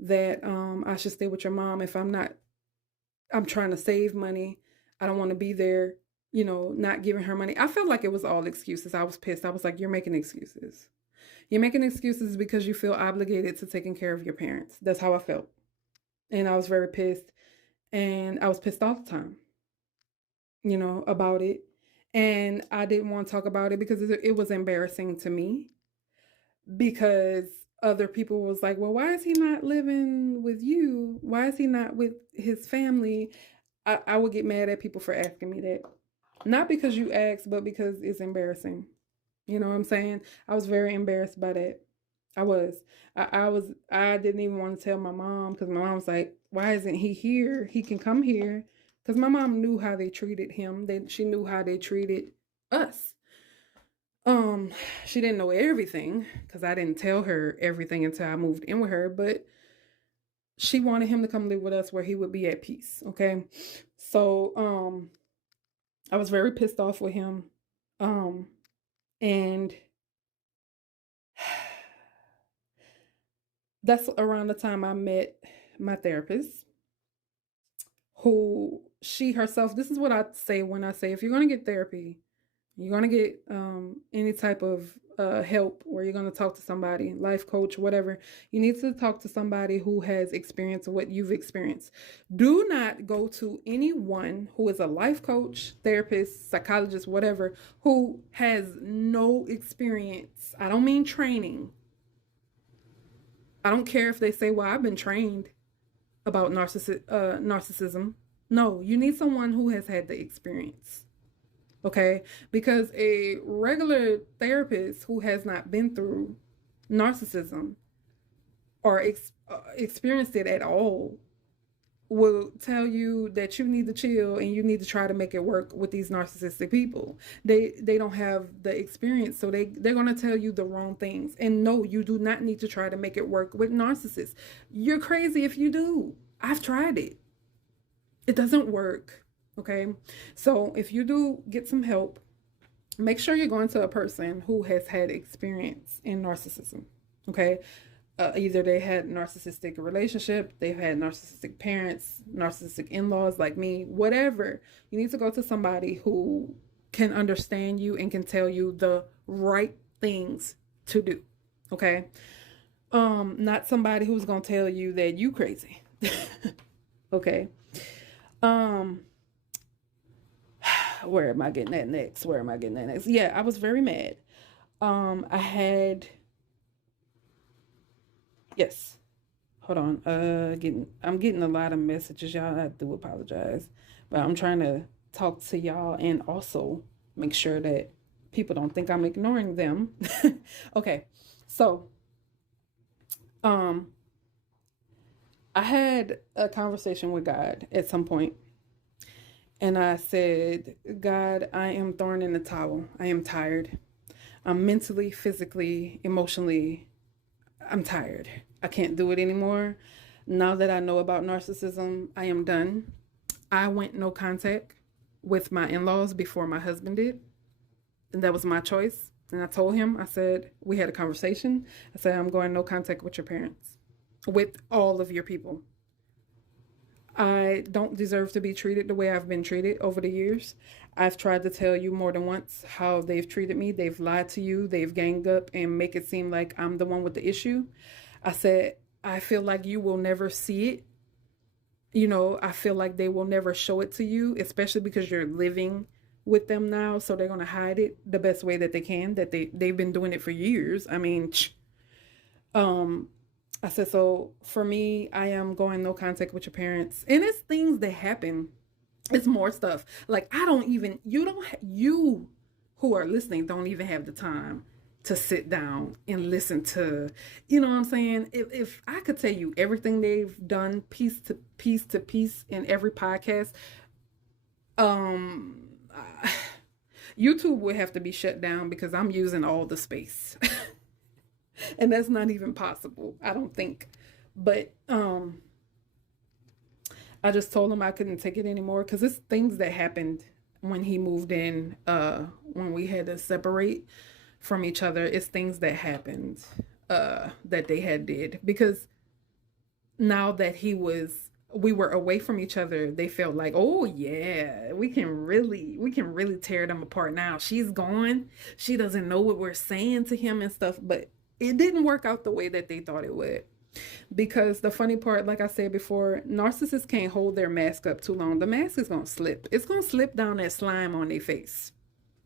that I should stay with your mom if I'm trying to save money. I don't want to be there, not giving her money. I felt like it was all excuses. I was pissed. I was like, you're making excuses. You're making excuses because you feel obligated to taking care of your parents. That's how I felt. And I was very pissed. And I was pissed all the time, about it. And I didn't want to talk about it because it was embarrassing to me, because other people was like, well, why is he not living with you? Why is he not with his family? I would get mad at people for asking me that. Not because you asked, but because it's embarrassing. You know what I'm saying? I was very embarrassed by that. I was. I didn't even want to tell my mom, because my mom was like, why isn't he here? He can come here. Because my mom knew how they treated him. She knew how they treated us. She didn't know everything, because I didn't tell her everything until I moved in with her, but she wanted him to come live with us where he would be at peace. Okay. So, I was very pissed off with him. And that's around the time I met my therapist, who she herself, this is what I say when I say, if you're going to get therapy, you're going to get any type of help, or you're going to talk to somebody, life coach, whatever, you need to talk to somebody who has experienced what you've experienced. Do not go to anyone who is a life coach, therapist, psychologist, whatever, who has no experience. I don't mean training. I don't care if they say, well, I've been trained about narcissism. No, you need someone who has had the experience. Okay, because a regular therapist who has not been through narcissism or experienced it at all will tell you that you need to chill and you need to try to make it work with these narcissistic people. They don't have the experience, so they're going to tell you the wrong things. And no, you do not need to try to make it work with narcissists. You're crazy if you do. I've tried it. It doesn't work. Okay, so if you do get some help, make sure you're going to a person who has had experience in narcissism. Okay. Either they had narcissistic relationship, they've had narcissistic parents, narcissistic in-laws like me, whatever. You need to go to somebody who can understand you and can tell you the right things to do. Okay. Not somebody who's gonna tell you that you crazy. Okay. Um, where am I getting that next? Where am I getting that next? Yeah, I was very mad. I had yes. Hold on. I'm getting a lot of messages, y'all. I do apologize. But I'm trying to talk to y'all and also make sure that people don't think I'm ignoring them. Okay. So, um I had a conversation with God at some point, and I said, God, I am throwing in the towel. I am tired. I'm mentally, physically, emotionally, I'm tired. I can't do it anymore. Now that I know about narcissism, I am done. I went no contact with my in laws before my husband did. And that was my choice. And I told him, I said, we had a conversation. I said, I'm going no contact with your parents, with all of your people. I don't deserve to be treated the way I've been treated over the years. I've tried to tell you more than once how they've treated me. They've lied to you. They've ganged up and make it seem like I'm the one with the issue. I said, I feel like you will never see it. You know, I feel like they will never show it to you, especially because you're living with them now. So they're going to hide it the best way that they can, that they've been doing it for years. I mean, um, I said, so for me, I am going no contact with your parents. And it's things that happen. It's more stuff. Like, I don't even, you who are listening don't even have the time to sit down and listen to, you know what I'm saying? If I could tell you everything they've done piece to piece to piece in every podcast, um, YouTube would have to be shut down because I'm using all the space. And that's not even possible, I don't think. But I just told him I couldn't take it anymore because it's things that happened when he moved in, when we had to separate from each other. It's things that happened that they had did, because now that we were away from each other, they felt like, oh yeah, we can really tear them apart now. She's gone. She doesn't know what we're saying to him and stuff. But it didn't work out the way that they thought it would. Because the funny part, like I said before, narcissists can't hold their mask up too long. The mask is gonna slip. It's gonna slip down that slime on their face.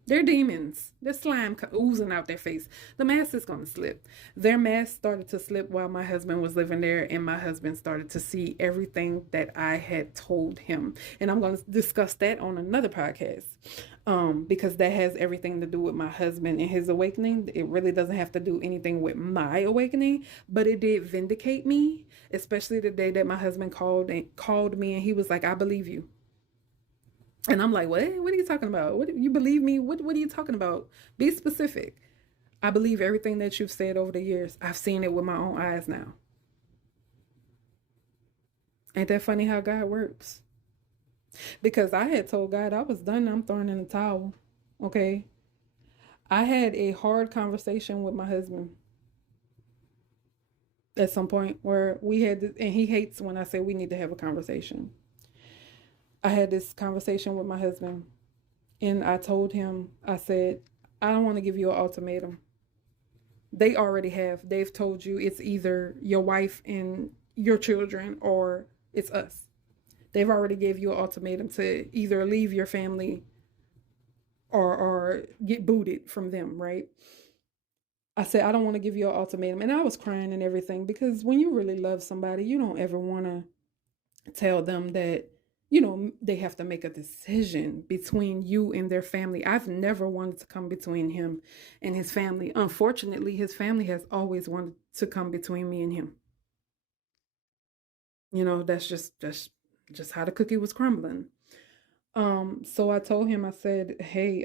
They're demons. There's slime oozing out their face. The mask is going to slip. Their mask started to slip while my husband was living there, and my husband started to see everything that I had told him. And I'm going to discuss that on another podcast, because that has everything to do with my husband and his awakening. It really doesn't have to do anything with my awakening, but it did vindicate me, especially the day that my husband called me, and he was like, I believe you. And I'm like, what? What are you talking about? What, you believe me? What are you talking about? Be specific. I believe everything that you've said over the years. I've seen it with my own eyes now. Ain't that funny how God works? Because I had told God I was done. I'm throwing in the towel. Okay. I had a hard conversation with my husband at some point where we had this, and he hates when I say we need to have a conversation. I had this conversation with my husband, and I told him, I said, I don't want to give you an ultimatum. They already have. They've told you it's either your wife and your children or it's us. They've already gave you an ultimatum to either leave your family or get booted from them, right? I said, I don't want to give you an ultimatum. And I was crying and everything, because when you really love somebody, you don't ever want to tell them that, they have to make a decision between you and their family. I've never wanted to come between him and his family. Unfortunately, his family has always wanted to come between me and him. That's just how the cookie was crumbling. So I told him, I said, hey,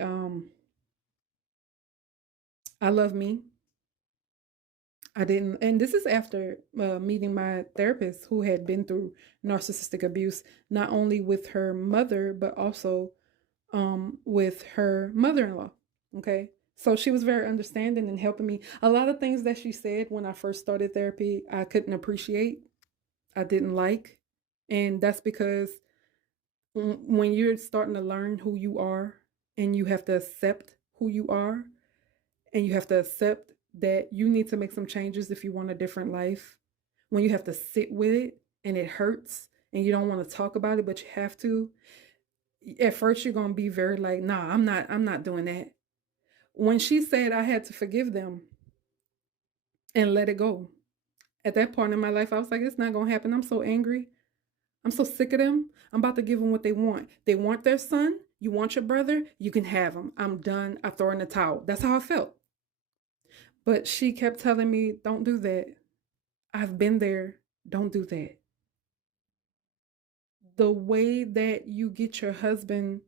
I love me. I didn't, and this is after meeting my therapist who had been through narcissistic abuse, not only with her mother, but also with her mother in law. Okay. So she was very understanding and helping me. A lot of things that she said when I first started therapy, I couldn't appreciate, I didn't like. And that's because when you're starting to learn who you are and you have to accept who you are and you have to accept that you need to make some changes if you want a different life, when you have to sit with it and it hurts and you don't want to talk about it, but you have to, at first you're going to be very like, nah, I'm not doing that. When she said I had to forgive them and let it go, at that point in my life, I was like, it's not going to happen. I'm so angry. I'm so sick of them. I'm about to give them what they want. They want their son. You want your brother. You can have him. I'm done. I throw in the towel. That's how I felt. But she kept telling me, don't do that. I've been there. Don't do that. The way that you get your husband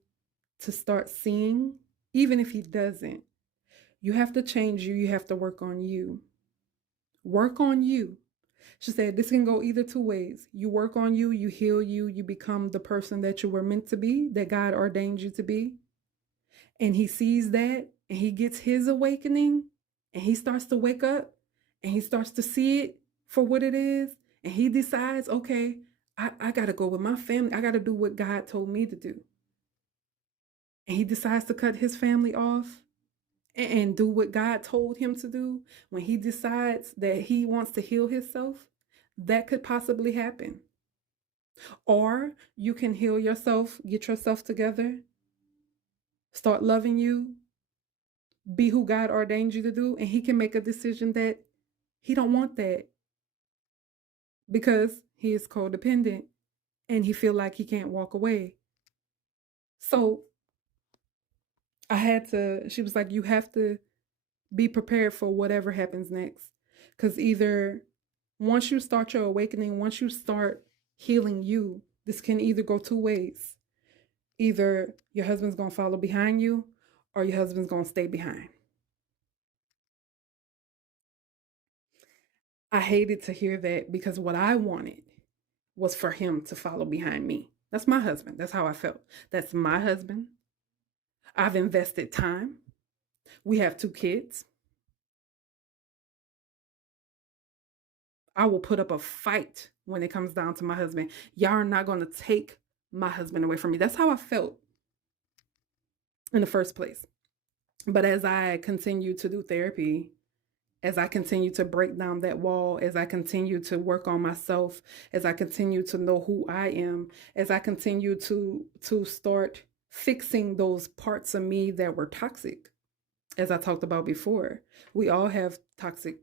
to start seeing, even if he doesn't, you have to change you. You have to work on you. Work on you. She said this can go either two ways. You work on you, you heal you, you become the person that you were meant to be, that God ordained you to be. And he sees that and he gets his awakening and he starts to wake up and he starts to see it for what it is. And he decides, okay, I got to go with my family. I got to do what God told me to do. And he decides to cut his family off and do what God told him to do. When he decides that he wants to heal himself, that could possibly happen. Or you can heal yourself, get yourself together, start loving you, be who God ordained you to do, and he can make a decision that he don't want that because he is codependent and he feel like he can't walk away. So she was like, you have to be prepared for whatever happens next. Because either once you start your awakening, once you start healing you, this can either go two ways. Either your husband's going to follow behind you or your husband's going to stay behind. I hated to hear that because what I wanted was for him to follow behind me. That's my husband. That's how I felt. That's my husband. I've invested time. We have 2 kids. I will put up a fight when it comes down to my husband. Y'all are not going to take my husband away from me. That's how I felt in the first place. But as I continue to do therapy, as I continue to break down that wall, as I continue to work on myself, as I continue to know who I am, as I continue to start fixing those parts of me that were toxic, as I talked about before, we all have toxic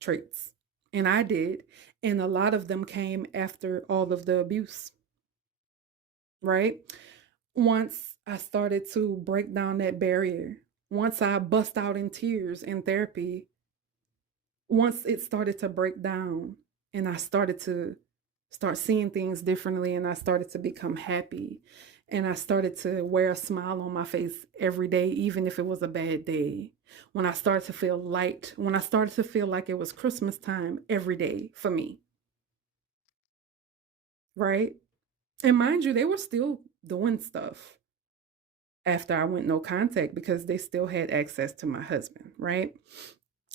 traits. And I did. And a lot of them came after all of the abuse, right? Once I started to break down that barrier, once I bust out in tears in therapy, once it started to break down and I started to start seeing things differently and I started to become happy and I started to wear a smile on my face every day, even if it was a bad day. When I started to feel light, when I started to feel like it was Christmas time every day for me, right? And mind you, they were still doing stuff after I went no contact because they still had access to my husband, right?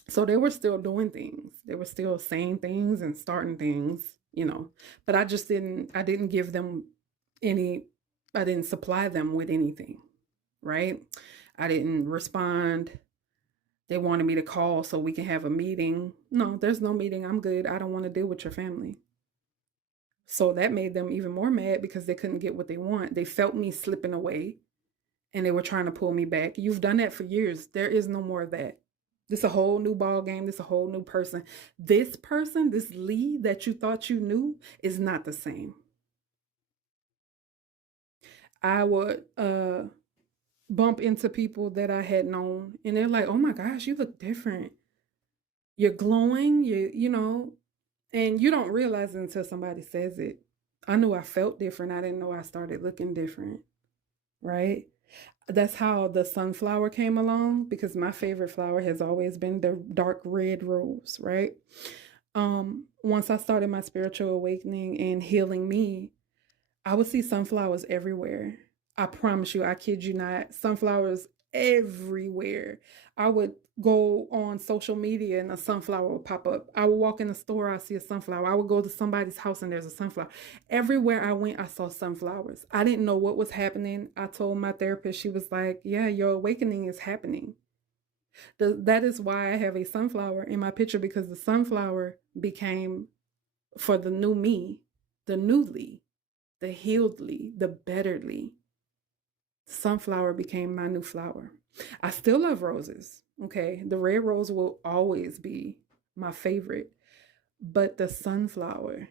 So they were still doing things. They were still saying things and starting things, but I didn't give them any, I didn't supply them with anything, right? I didn't respond. They wanted me to call so we can have a meeting. No, there's no meeting. I'm good. I don't want to deal with your family. So that made them even more mad because they couldn't get what they want. They felt me slipping away and they were trying to pull me back. You've done that for years. There is no more of that. This is a whole new ball game. This is a whole new person. This person, this Lee that you thought you knew, is not the same. I would bump into people that I had known, and they're like, "Oh my gosh, you look different. You're glowing. And you don't realize it until somebody says it. I knew I felt different. I didn't know I started looking different, right? That's how the sunflower came along because my favorite flower has always been the dark red rose, right? Once I started my spiritual awakening and healing me, I would see sunflowers everywhere. I promise you, I kid you not, sunflowers everywhere. I would go on social media and a sunflower would pop up. I would walk in the store, I see a sunflower. I would go to somebody's house and there's a sunflower. Everywhere I went, I saw sunflowers. I didn't know what was happening. I told my therapist, she was like, "Yeah, your awakening is happening." That is why I have a sunflower in my picture, because the sunflower became, for the new me, the new Lee, the healed Lee, the better Lee. Sunflower became my new flower. I still love roses. Okay. The red rose will always be my favorite, but the sunflower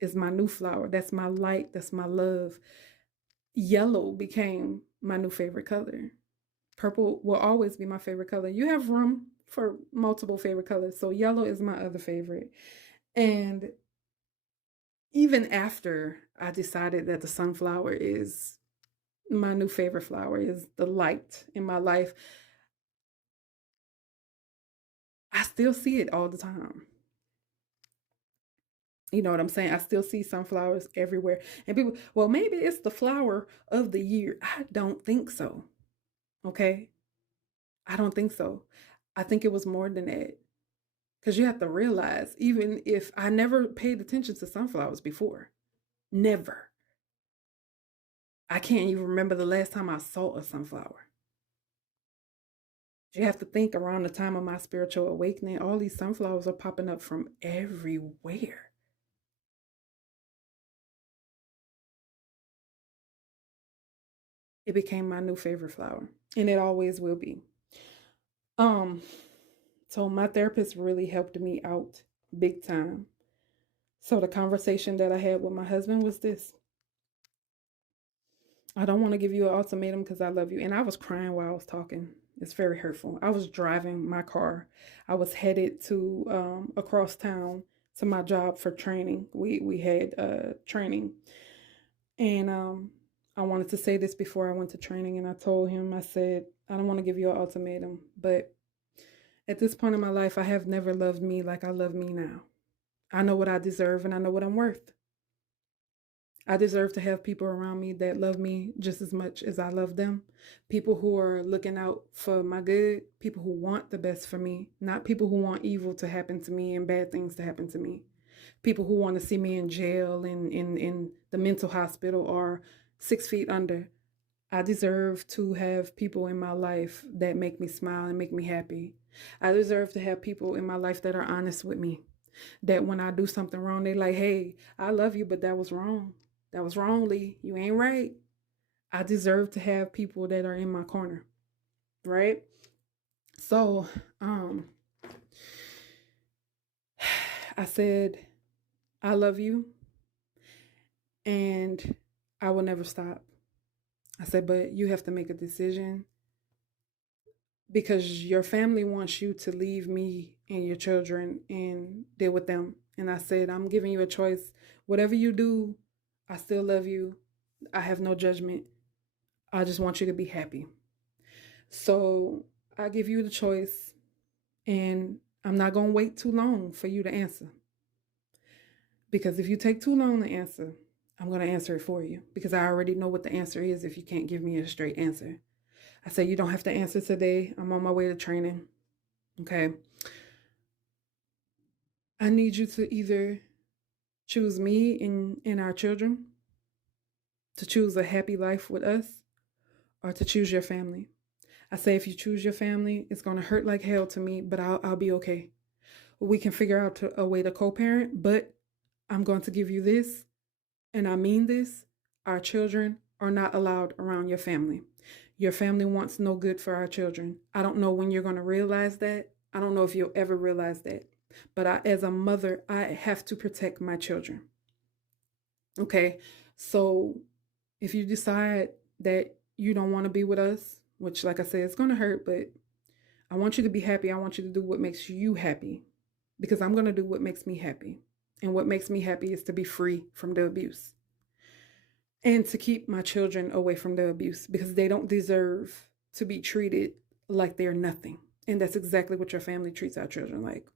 is my new flower. That's my light. That's my love. Yellow became my new favorite color. Purple will always be my favorite color. You have room for multiple favorite colors. So yellow is my other favorite. And even after I decided that the sunflower is my new favorite flower, is the light in my life, I still see it all the time. You know what I'm saying? I still see sunflowers everywhere. And people, well, maybe it's the flower of the year. I don't think so. Okay. I don't think so. I think it was more than that. Because you have to realize, even if I never paid attention to sunflowers before, never. I can't even remember the last time I saw a sunflower. You have to think, around the time of my spiritual awakening, all these sunflowers are popping up from everywhere. It became my new favorite flower, and it always will be. Um, so my therapist really helped me out big time. So the conversation that I had with my husband was this: I don't want to give you an ultimatum because I love you. And I was crying while I was talking. It's very hurtful. I was driving my car. I was headed to across town to my job for training. We had training, and I wanted to say this before I went to training. And I told him, I said, I don't want to give you an ultimatum, but at this point in my life, I have never loved me like I love me now. I know what I deserve and I know what I'm worth. I deserve to have people around me that love me just as much as I love them. People who are looking out for my good, people who want the best for me, not people who want evil to happen to me and bad things to happen to me. People who want to see me in jail, in the mental hospital, or 6 feet under. I deserve to have people in my life that make me smile and make me happy. I deserve to have people in my life that are honest with me. That when I do something wrong, they like, "Hey, I love you, but that was wrong. That was wrong, Lee. You ain't right." I deserve to have people that are in my corner, right? So, I said, "I love you and I will never stop." I said, "But you have to make a decision because your family wants you to leave me and your children and deal with them." And I said, "I'm giving you a choice. Whatever you do, I still love you. I have no judgment. I just want you to be happy. So I give you the choice, and I'm not going to wait too long for you to answer. Because if you take too long to answer, I'm going to answer it for you because I already know what the answer is if you can't give me a straight answer." I said, "You don't have to answer today. I'm on my way to training. Okay. I need you to either choose me and our children, to choose a happy life with us, or to choose your family. I say, if you choose your family, it's going to hurt like hell to me, but I'll be okay. We can figure out a way to co-parent, but I'm going to give you this, and I mean this. Our children are not allowed around your family. Your family wants no good for our children. I don't know when you're going to realize that. I don't know if you'll ever realize that. But as a mother, I have to protect my children. Okay, so if you decide that you don't want to be with us, which, like I said, it's going to hurt, but I want you to be happy. I want you to do what makes you happy because I'm going to do what makes me happy. And what makes me happy is to be free from the abuse and to keep my children away from the abuse because they don't deserve to be treated like they're nothing. And that's exactly what your family treats our children like.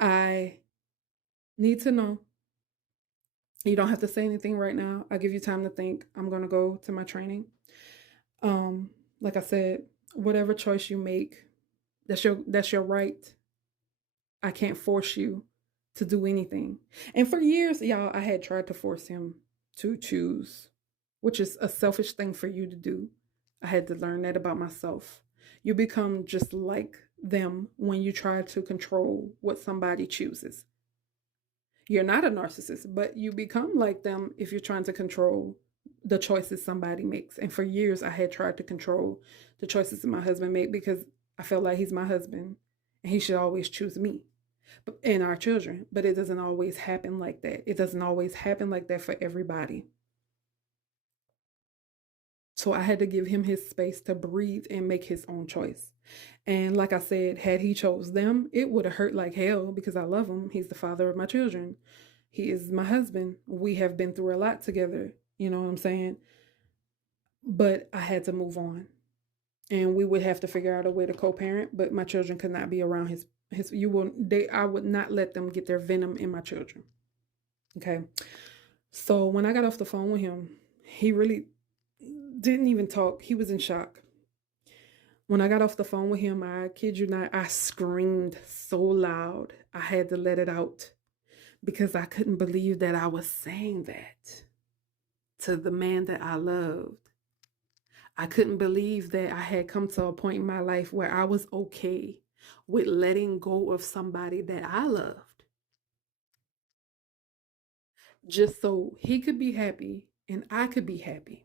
I need to know. You don't have to say anything right now. I'll give you time to think. I'm going to go to my training. Like I said, whatever choice you make, that's your right. I can't force you to do anything. And for years, y'all, I had tried to force him to choose, which is a selfish thing for you to do. I had to learn that about myself. You become just like them when you try to control what somebody chooses. You're not a narcissist, but you become like them if you're trying to control the choices somebody makes. And for years, I had tried to control the choices that my husband made because I felt like he's my husband and he should always choose me and our children. But it doesn't always happen like that. It doesn't always happen like that for everybody. So I had to give him his space to breathe and make his own choice. And like I said, had he chose them, it would have hurt like hell because I love him. He's the father of my children. He is my husband. We have been through a lot together. You know what I'm saying? But I had to move on. And we would have to figure out a way to co-parent, but my children could not be around his you will they I would not let them get their venom in my children. Okay. So when I got off the phone with him, he really didn't even talk. He was in shock. When I got off the phone with him, I kid you not, I screamed so loud. I had to let it out because I couldn't believe that I was saying that to the man that I loved. I couldn't believe that I had come to a point in my life where I was okay with letting go of somebody that I loved just so he could be happy and I could be happy.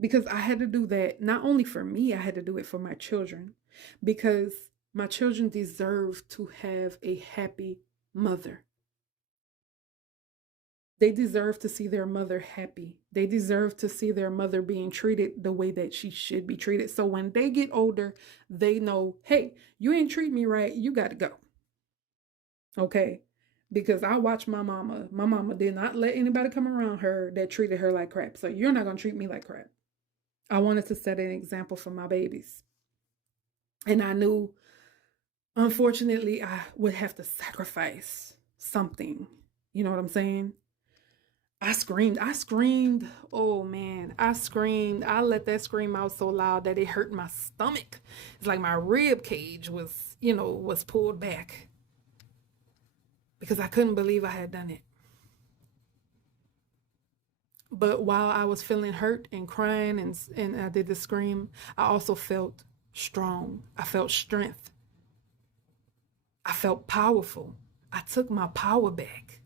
Because I had to do that not only for me, I had to do it for my children because my children deserve to have a happy mother. They deserve to see their mother happy. They deserve to see their mother being treated the way that she should be treated. So when they get older, they know, hey, you ain't treat me right. You got to go. Okay. Because I watched my mama. My mama did not let anybody come around her that treated her like crap. So you're not going to treat me like crap. I wanted to set an example for my babies. And I knew, unfortunately, I would have to sacrifice something. You know what I'm saying? I screamed. I screamed. Oh man, I screamed. I let that scream out so loud that it hurt my stomach. It's like my rib cage was pulled back because I couldn't believe I had done it. But while I was feeling hurt and crying and I did the scream, I also felt strong. I felt strength. I felt powerful. I took my power back.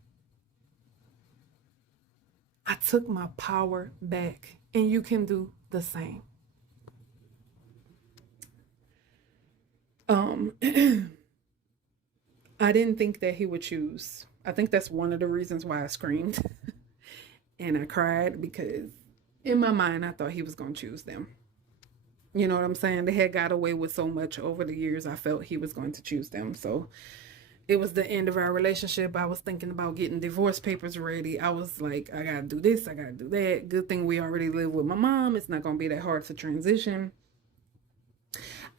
I took my power back, and you can do the same. I didn't think that he would choose. I think that's one of the reasons why I screamed and I cried because in my mind I thought he was going to choose them. You know what I'm saying? They had got away with so much over the years. I felt he was going to choose them. So it was the end of our relationship. I was thinking about getting divorce papers ready. I was like, I gotta do this, I gotta do that. Good thing we already live with my mom. It's not gonna be that hard to transition.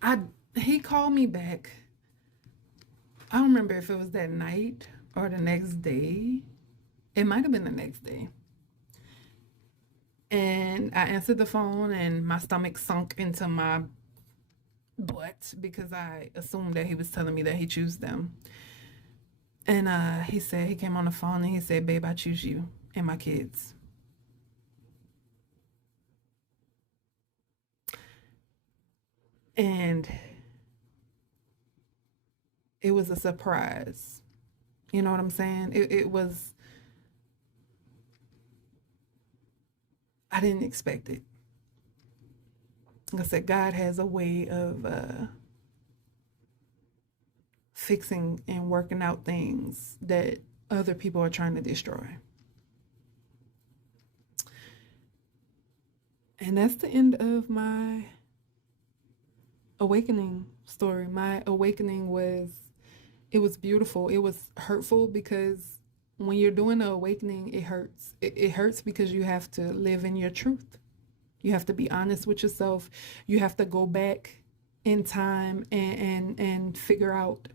I He called me back. I don't remember if it was that night or the next day. It might have been the next day. And I answered the phone and my stomach sunk into my butt because I assumed that he was telling me that he chose them. And he came on the phone and he said, babe, I choose you and my kids. And it was a surprise. You know what I'm saying? It was, I didn't expect it. Like I said, God has a way of fixing and working out things that other people are trying to destroy. And that's the end of my awakening story. My awakening it was beautiful. It was hurtful because when you're doing an awakening, it hurts. It hurts because you have to live in your truth. You have to be honest with yourself. You have to go back in time and figure out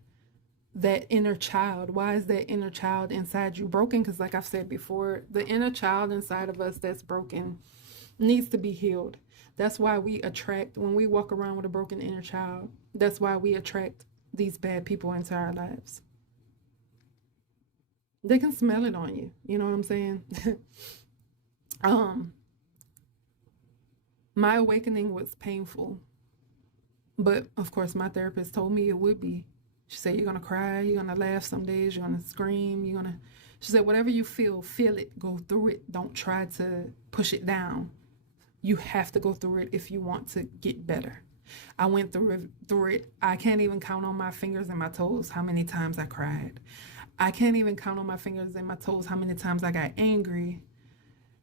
that inner child. Why is that inner child inside you broken? Because like I've said before, the inner child inside of us that's broken needs to be healed. That's why we attract, when we walk around with a broken inner child, that's why we attract these bad people into our lives. They can smell it on you. You know what I'm saying? um, my awakening was painful, but of course, my therapist told me it would be. She said, you're going to cry, you're going to laugh some days, you're going to scream, you're going to. She said, whatever you feel it, go through it. Don't try to push it down. You have to go through it if you want to get better. I went through it. I can't even count on my fingers and my toes how many times I cried. I can't even count on my fingers and my toes how many times I got angry,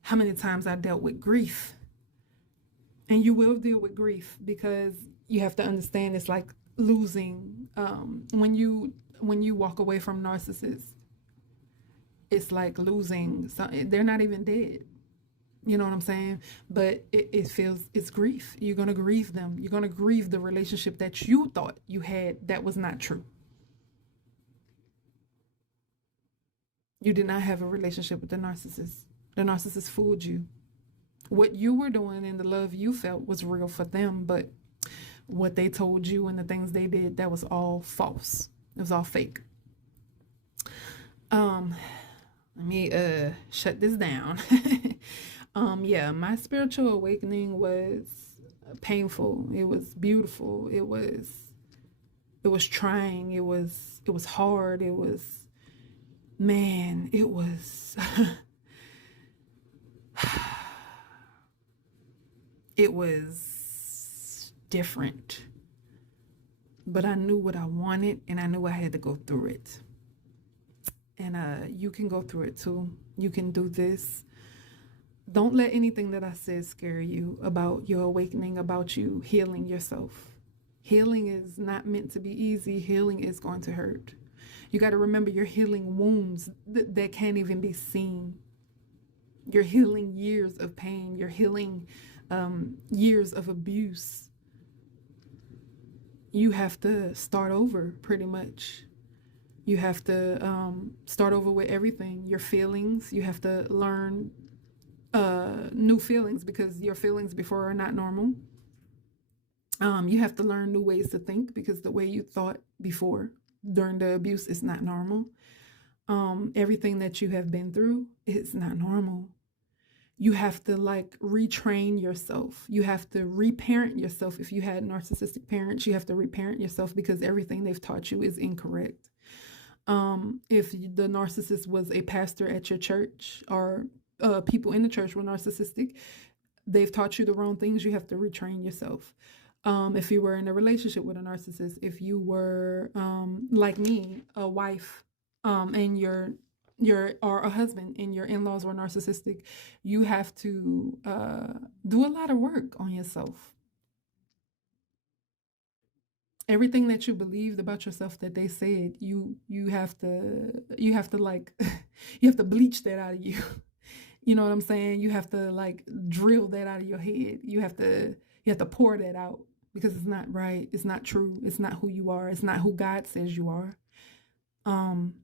how many times I dealt with grief. And you will deal with grief because you have to understand it's like losing. When you walk away from narcissists, it's like losing. They're not even dead. You know what I'm saying? But it feels, it's grief. You're going to grieve them. You're going to grieve the relationship that you thought you had that was not true. You did not have a relationship with the narcissist. The narcissist fooled you. What you were doing and the love you felt was real for them, but what they told you and the things they did, that was all false. It was all fake. Let me shut this down. Yeah, my spiritual awakening was painful. It was beautiful. It was trying. It was hard. It was, man, it was it was different. But I knew what I wanted and I knew I had to go through it. And you can go through it too. You can do this. Don't let anything that I said scare you about your awakening, about you healing yourself. Healing is not meant to be easy. Healing is going to hurt. You got to remember, you're healing wounds that can't even be seen. You're healing years of pain. You're healing years of abuse. You have to start over, pretty much. You have to start over with everything. Your feelings, you have to learn new feelings because your feelings before are not normal. You have to learn new ways to think because the way you thought before during the abuse is not normal. Everything that you have been through is not normal. You have to like retrain yourself. You have to reparent yourself. If you had narcissistic parents, you have to reparent yourself because everything they've taught you is incorrect. If the narcissist was a pastor at your church or people in the church were narcissistic, they've taught you the wrong things. You have to retrain yourself. If you were in a relationship with a narcissist, if you were like me, a wife, and your or a husband and your in-laws were narcissistic, you have to do a lot of work on yourself. Everything that you believed about yourself that they said, you have to like you have to bleach that out of you. You know what I'm saying? You have to like drill that out of your head. You have to pour that out because it's not right. It's not true. It's not who you are. It's not who God says you are. Um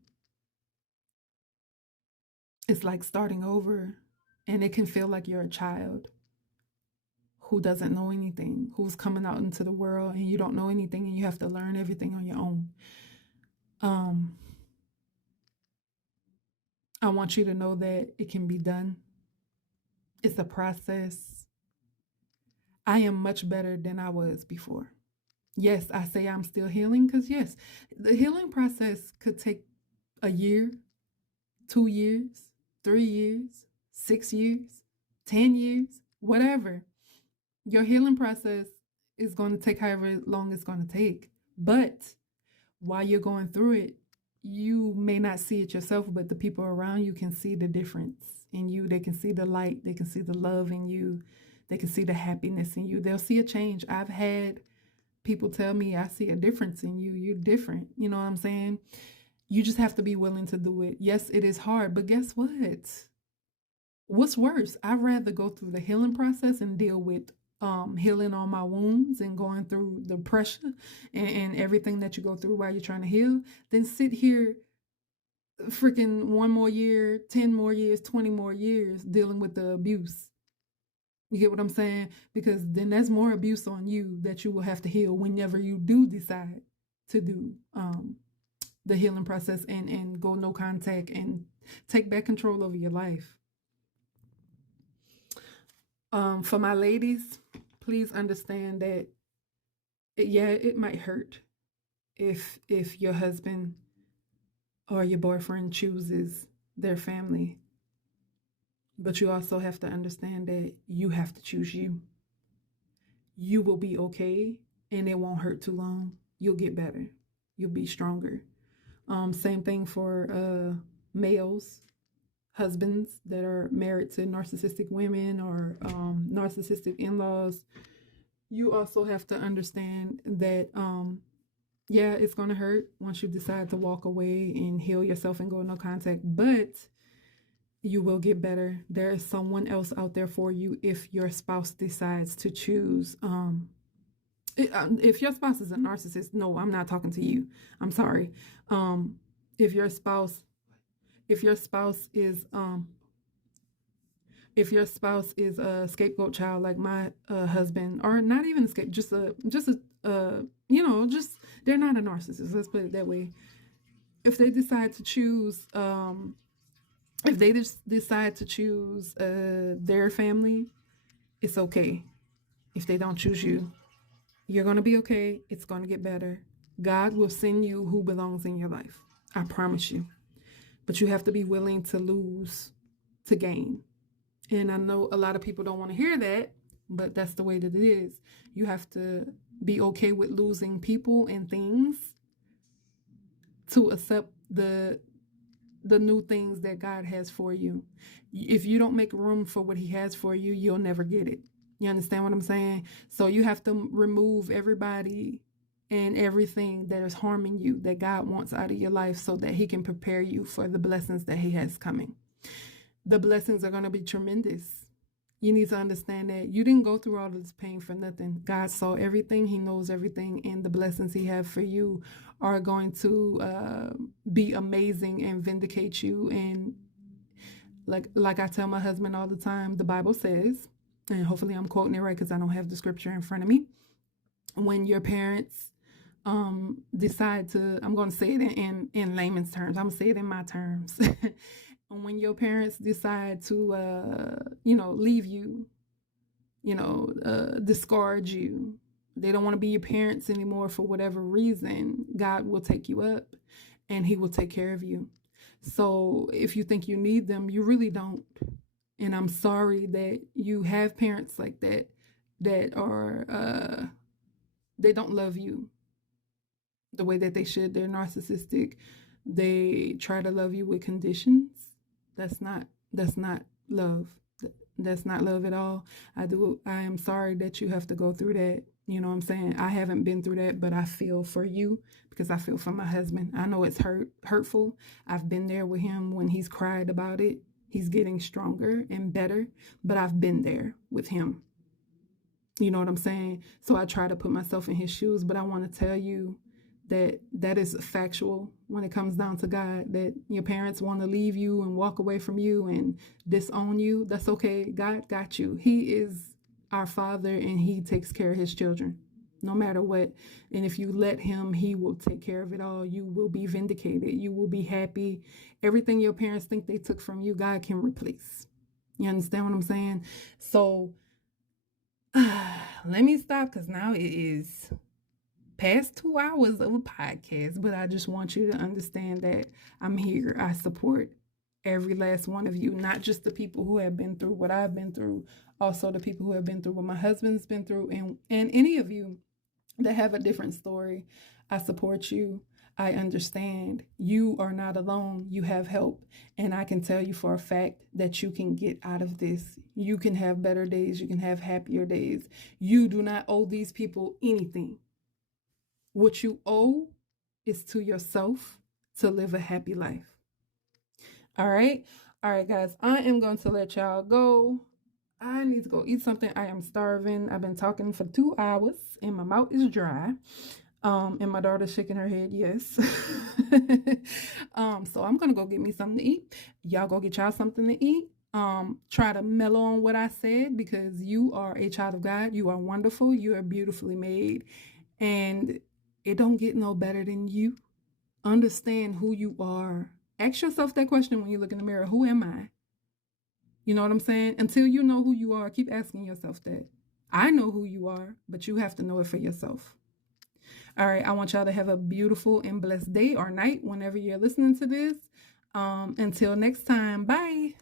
it's like starting over, and it can feel like you're a child who doesn't know anything, who's coming out into the world and you don't know anything and you have to learn everything on your own. Um, I want you to know that it can be done. It's a process. I am much better than I was before. Yes, I say I'm still healing because, yes, the healing process could take a year, 2 years, 3 years, 6 years, 10 years, whatever. Your healing process is going to take however long it's going to take. But while you're going through it, you may not see it yourself, but the people around you can see the difference in you. They can see the light. They can see the love in you. They can see the happiness in you. They'll see a change. I've had people tell me, I see a difference in you. You're different. You know what I'm saying? You just have to be willing to do it. Yes, it is hard, but guess what? What's worse? I'd rather go through the healing process and deal with healing all my wounds and going through the pressure and everything that you go through while you're trying to heal than sit here freaking 1 more year, 10 more years, 20 more years dealing with the abuse. You get what I'm saying? Because then that's more abuse on you that you will have to heal whenever you do decide to do the healing process and go no contact and take back control over your life. For my ladies, please understand that it might hurt if your husband or your boyfriend chooses their family. But you also have to understand that you have to choose you. You will be okay and it won't hurt too long. You'll get better. You'll be stronger. Same thing for males, husbands that are married to narcissistic women or narcissistic in-laws. You also have to understand that yeah, it's going to hurt once you decide to walk away and heal yourself and go no contact, but you will get better. There is someone else out there for you if your spouse decides to choose. If your spouse is a narcissist, no, I'm not talking to you. I'm sorry. If your spouse is a scapegoat child like my husband, or not even a scapegoat, just they're not a narcissist. Let's put it that way. If they decide to choose, their family, it's okay. If they don't choose you, you're gonna be okay. It's gonna get better. God will send you who belongs in your life. I promise you. But you have to be willing to lose to gain. And I know a lot of people don't want to hear that, but that's the way that it is. You have to be okay with losing people and things to accept the new things that God has for you. If you don't make room for what he has for you, you'll never get it. You understand what I'm saying? So you have to remove everybody and everything that is harming you that God wants out of your life so that he can prepare you for the blessings that he has coming. The blessings are going to be tremendous. You need to understand that you didn't go through all of this pain for nothing. God saw everything. He knows everything. And the blessings he has for you are going to be amazing and vindicate you. And like I tell my husband all the time, the Bible says, and hopefully I'm quoting it right because I don't have the scripture in front of me. When your parents decide to, I'm going to say it in layman's terms. I'm going to say it in my terms. When your parents decide to, leave you, discard you, they don't want to be your parents anymore for whatever reason, God will take you up and he will take care of you. So if you think you need them, you really don't. And I'm sorry that you have parents like that are, they don't love you the way that they should. They're narcissistic. They try to love you with conditions. That's not love. That's not love at all. I am sorry that you have to go through that. You know what I'm saying? I haven't been through that, but I feel for you because I feel for my husband. I know it's hurtful. I've been there with him when he's cried about it. He's getting stronger and better, but I've been there with him. You know what I'm saying? So I try to put myself in his shoes, but I want to tell you that is factual when it comes down to God, that your parents want to leave you and walk away from you and disown you. That's okay. God got you. He is our Father and he takes care of his children no matter what. And if you let him, he will take care of it all. You will be vindicated. You will be happy. Everything your parents think they took from you, God can replace. You understand what I'm saying? So let me stop because now it is past 2 hours of a podcast, but I just want you to understand that I'm here. I support every last one of you, not just the people who have been through what I've been through, also the people who have been through what my husband's been through, and any of you that have a different story. I support you. I understand. You are not alone. You have help. And I can tell you for a fact that you can get out of this. You can have better days. You can have happier days. You do not owe these people anything. What you owe is to yourself to live a happy life. All right, guys, I am going to let y'all go. I need to go eat something. I am starving. I've been talking for 2 hours and my mouth is dry. And my daughter's shaking her head, yes. So I'm going to go get me something to eat. Y'all go get y'all something to eat. try to mellow on what I said, because you are a child of God. You are wonderful. You are beautifully made. And it don't get no better than you. Understand who you are. Ask yourself that question when you look in the mirror. Who am I? You know what I'm saying? Until you know who you are, keep asking yourself that. I know who you are, but you have to know it for yourself. All right, I want y'all to have a beautiful and blessed day or night whenever you're listening to this. Until next time, bye.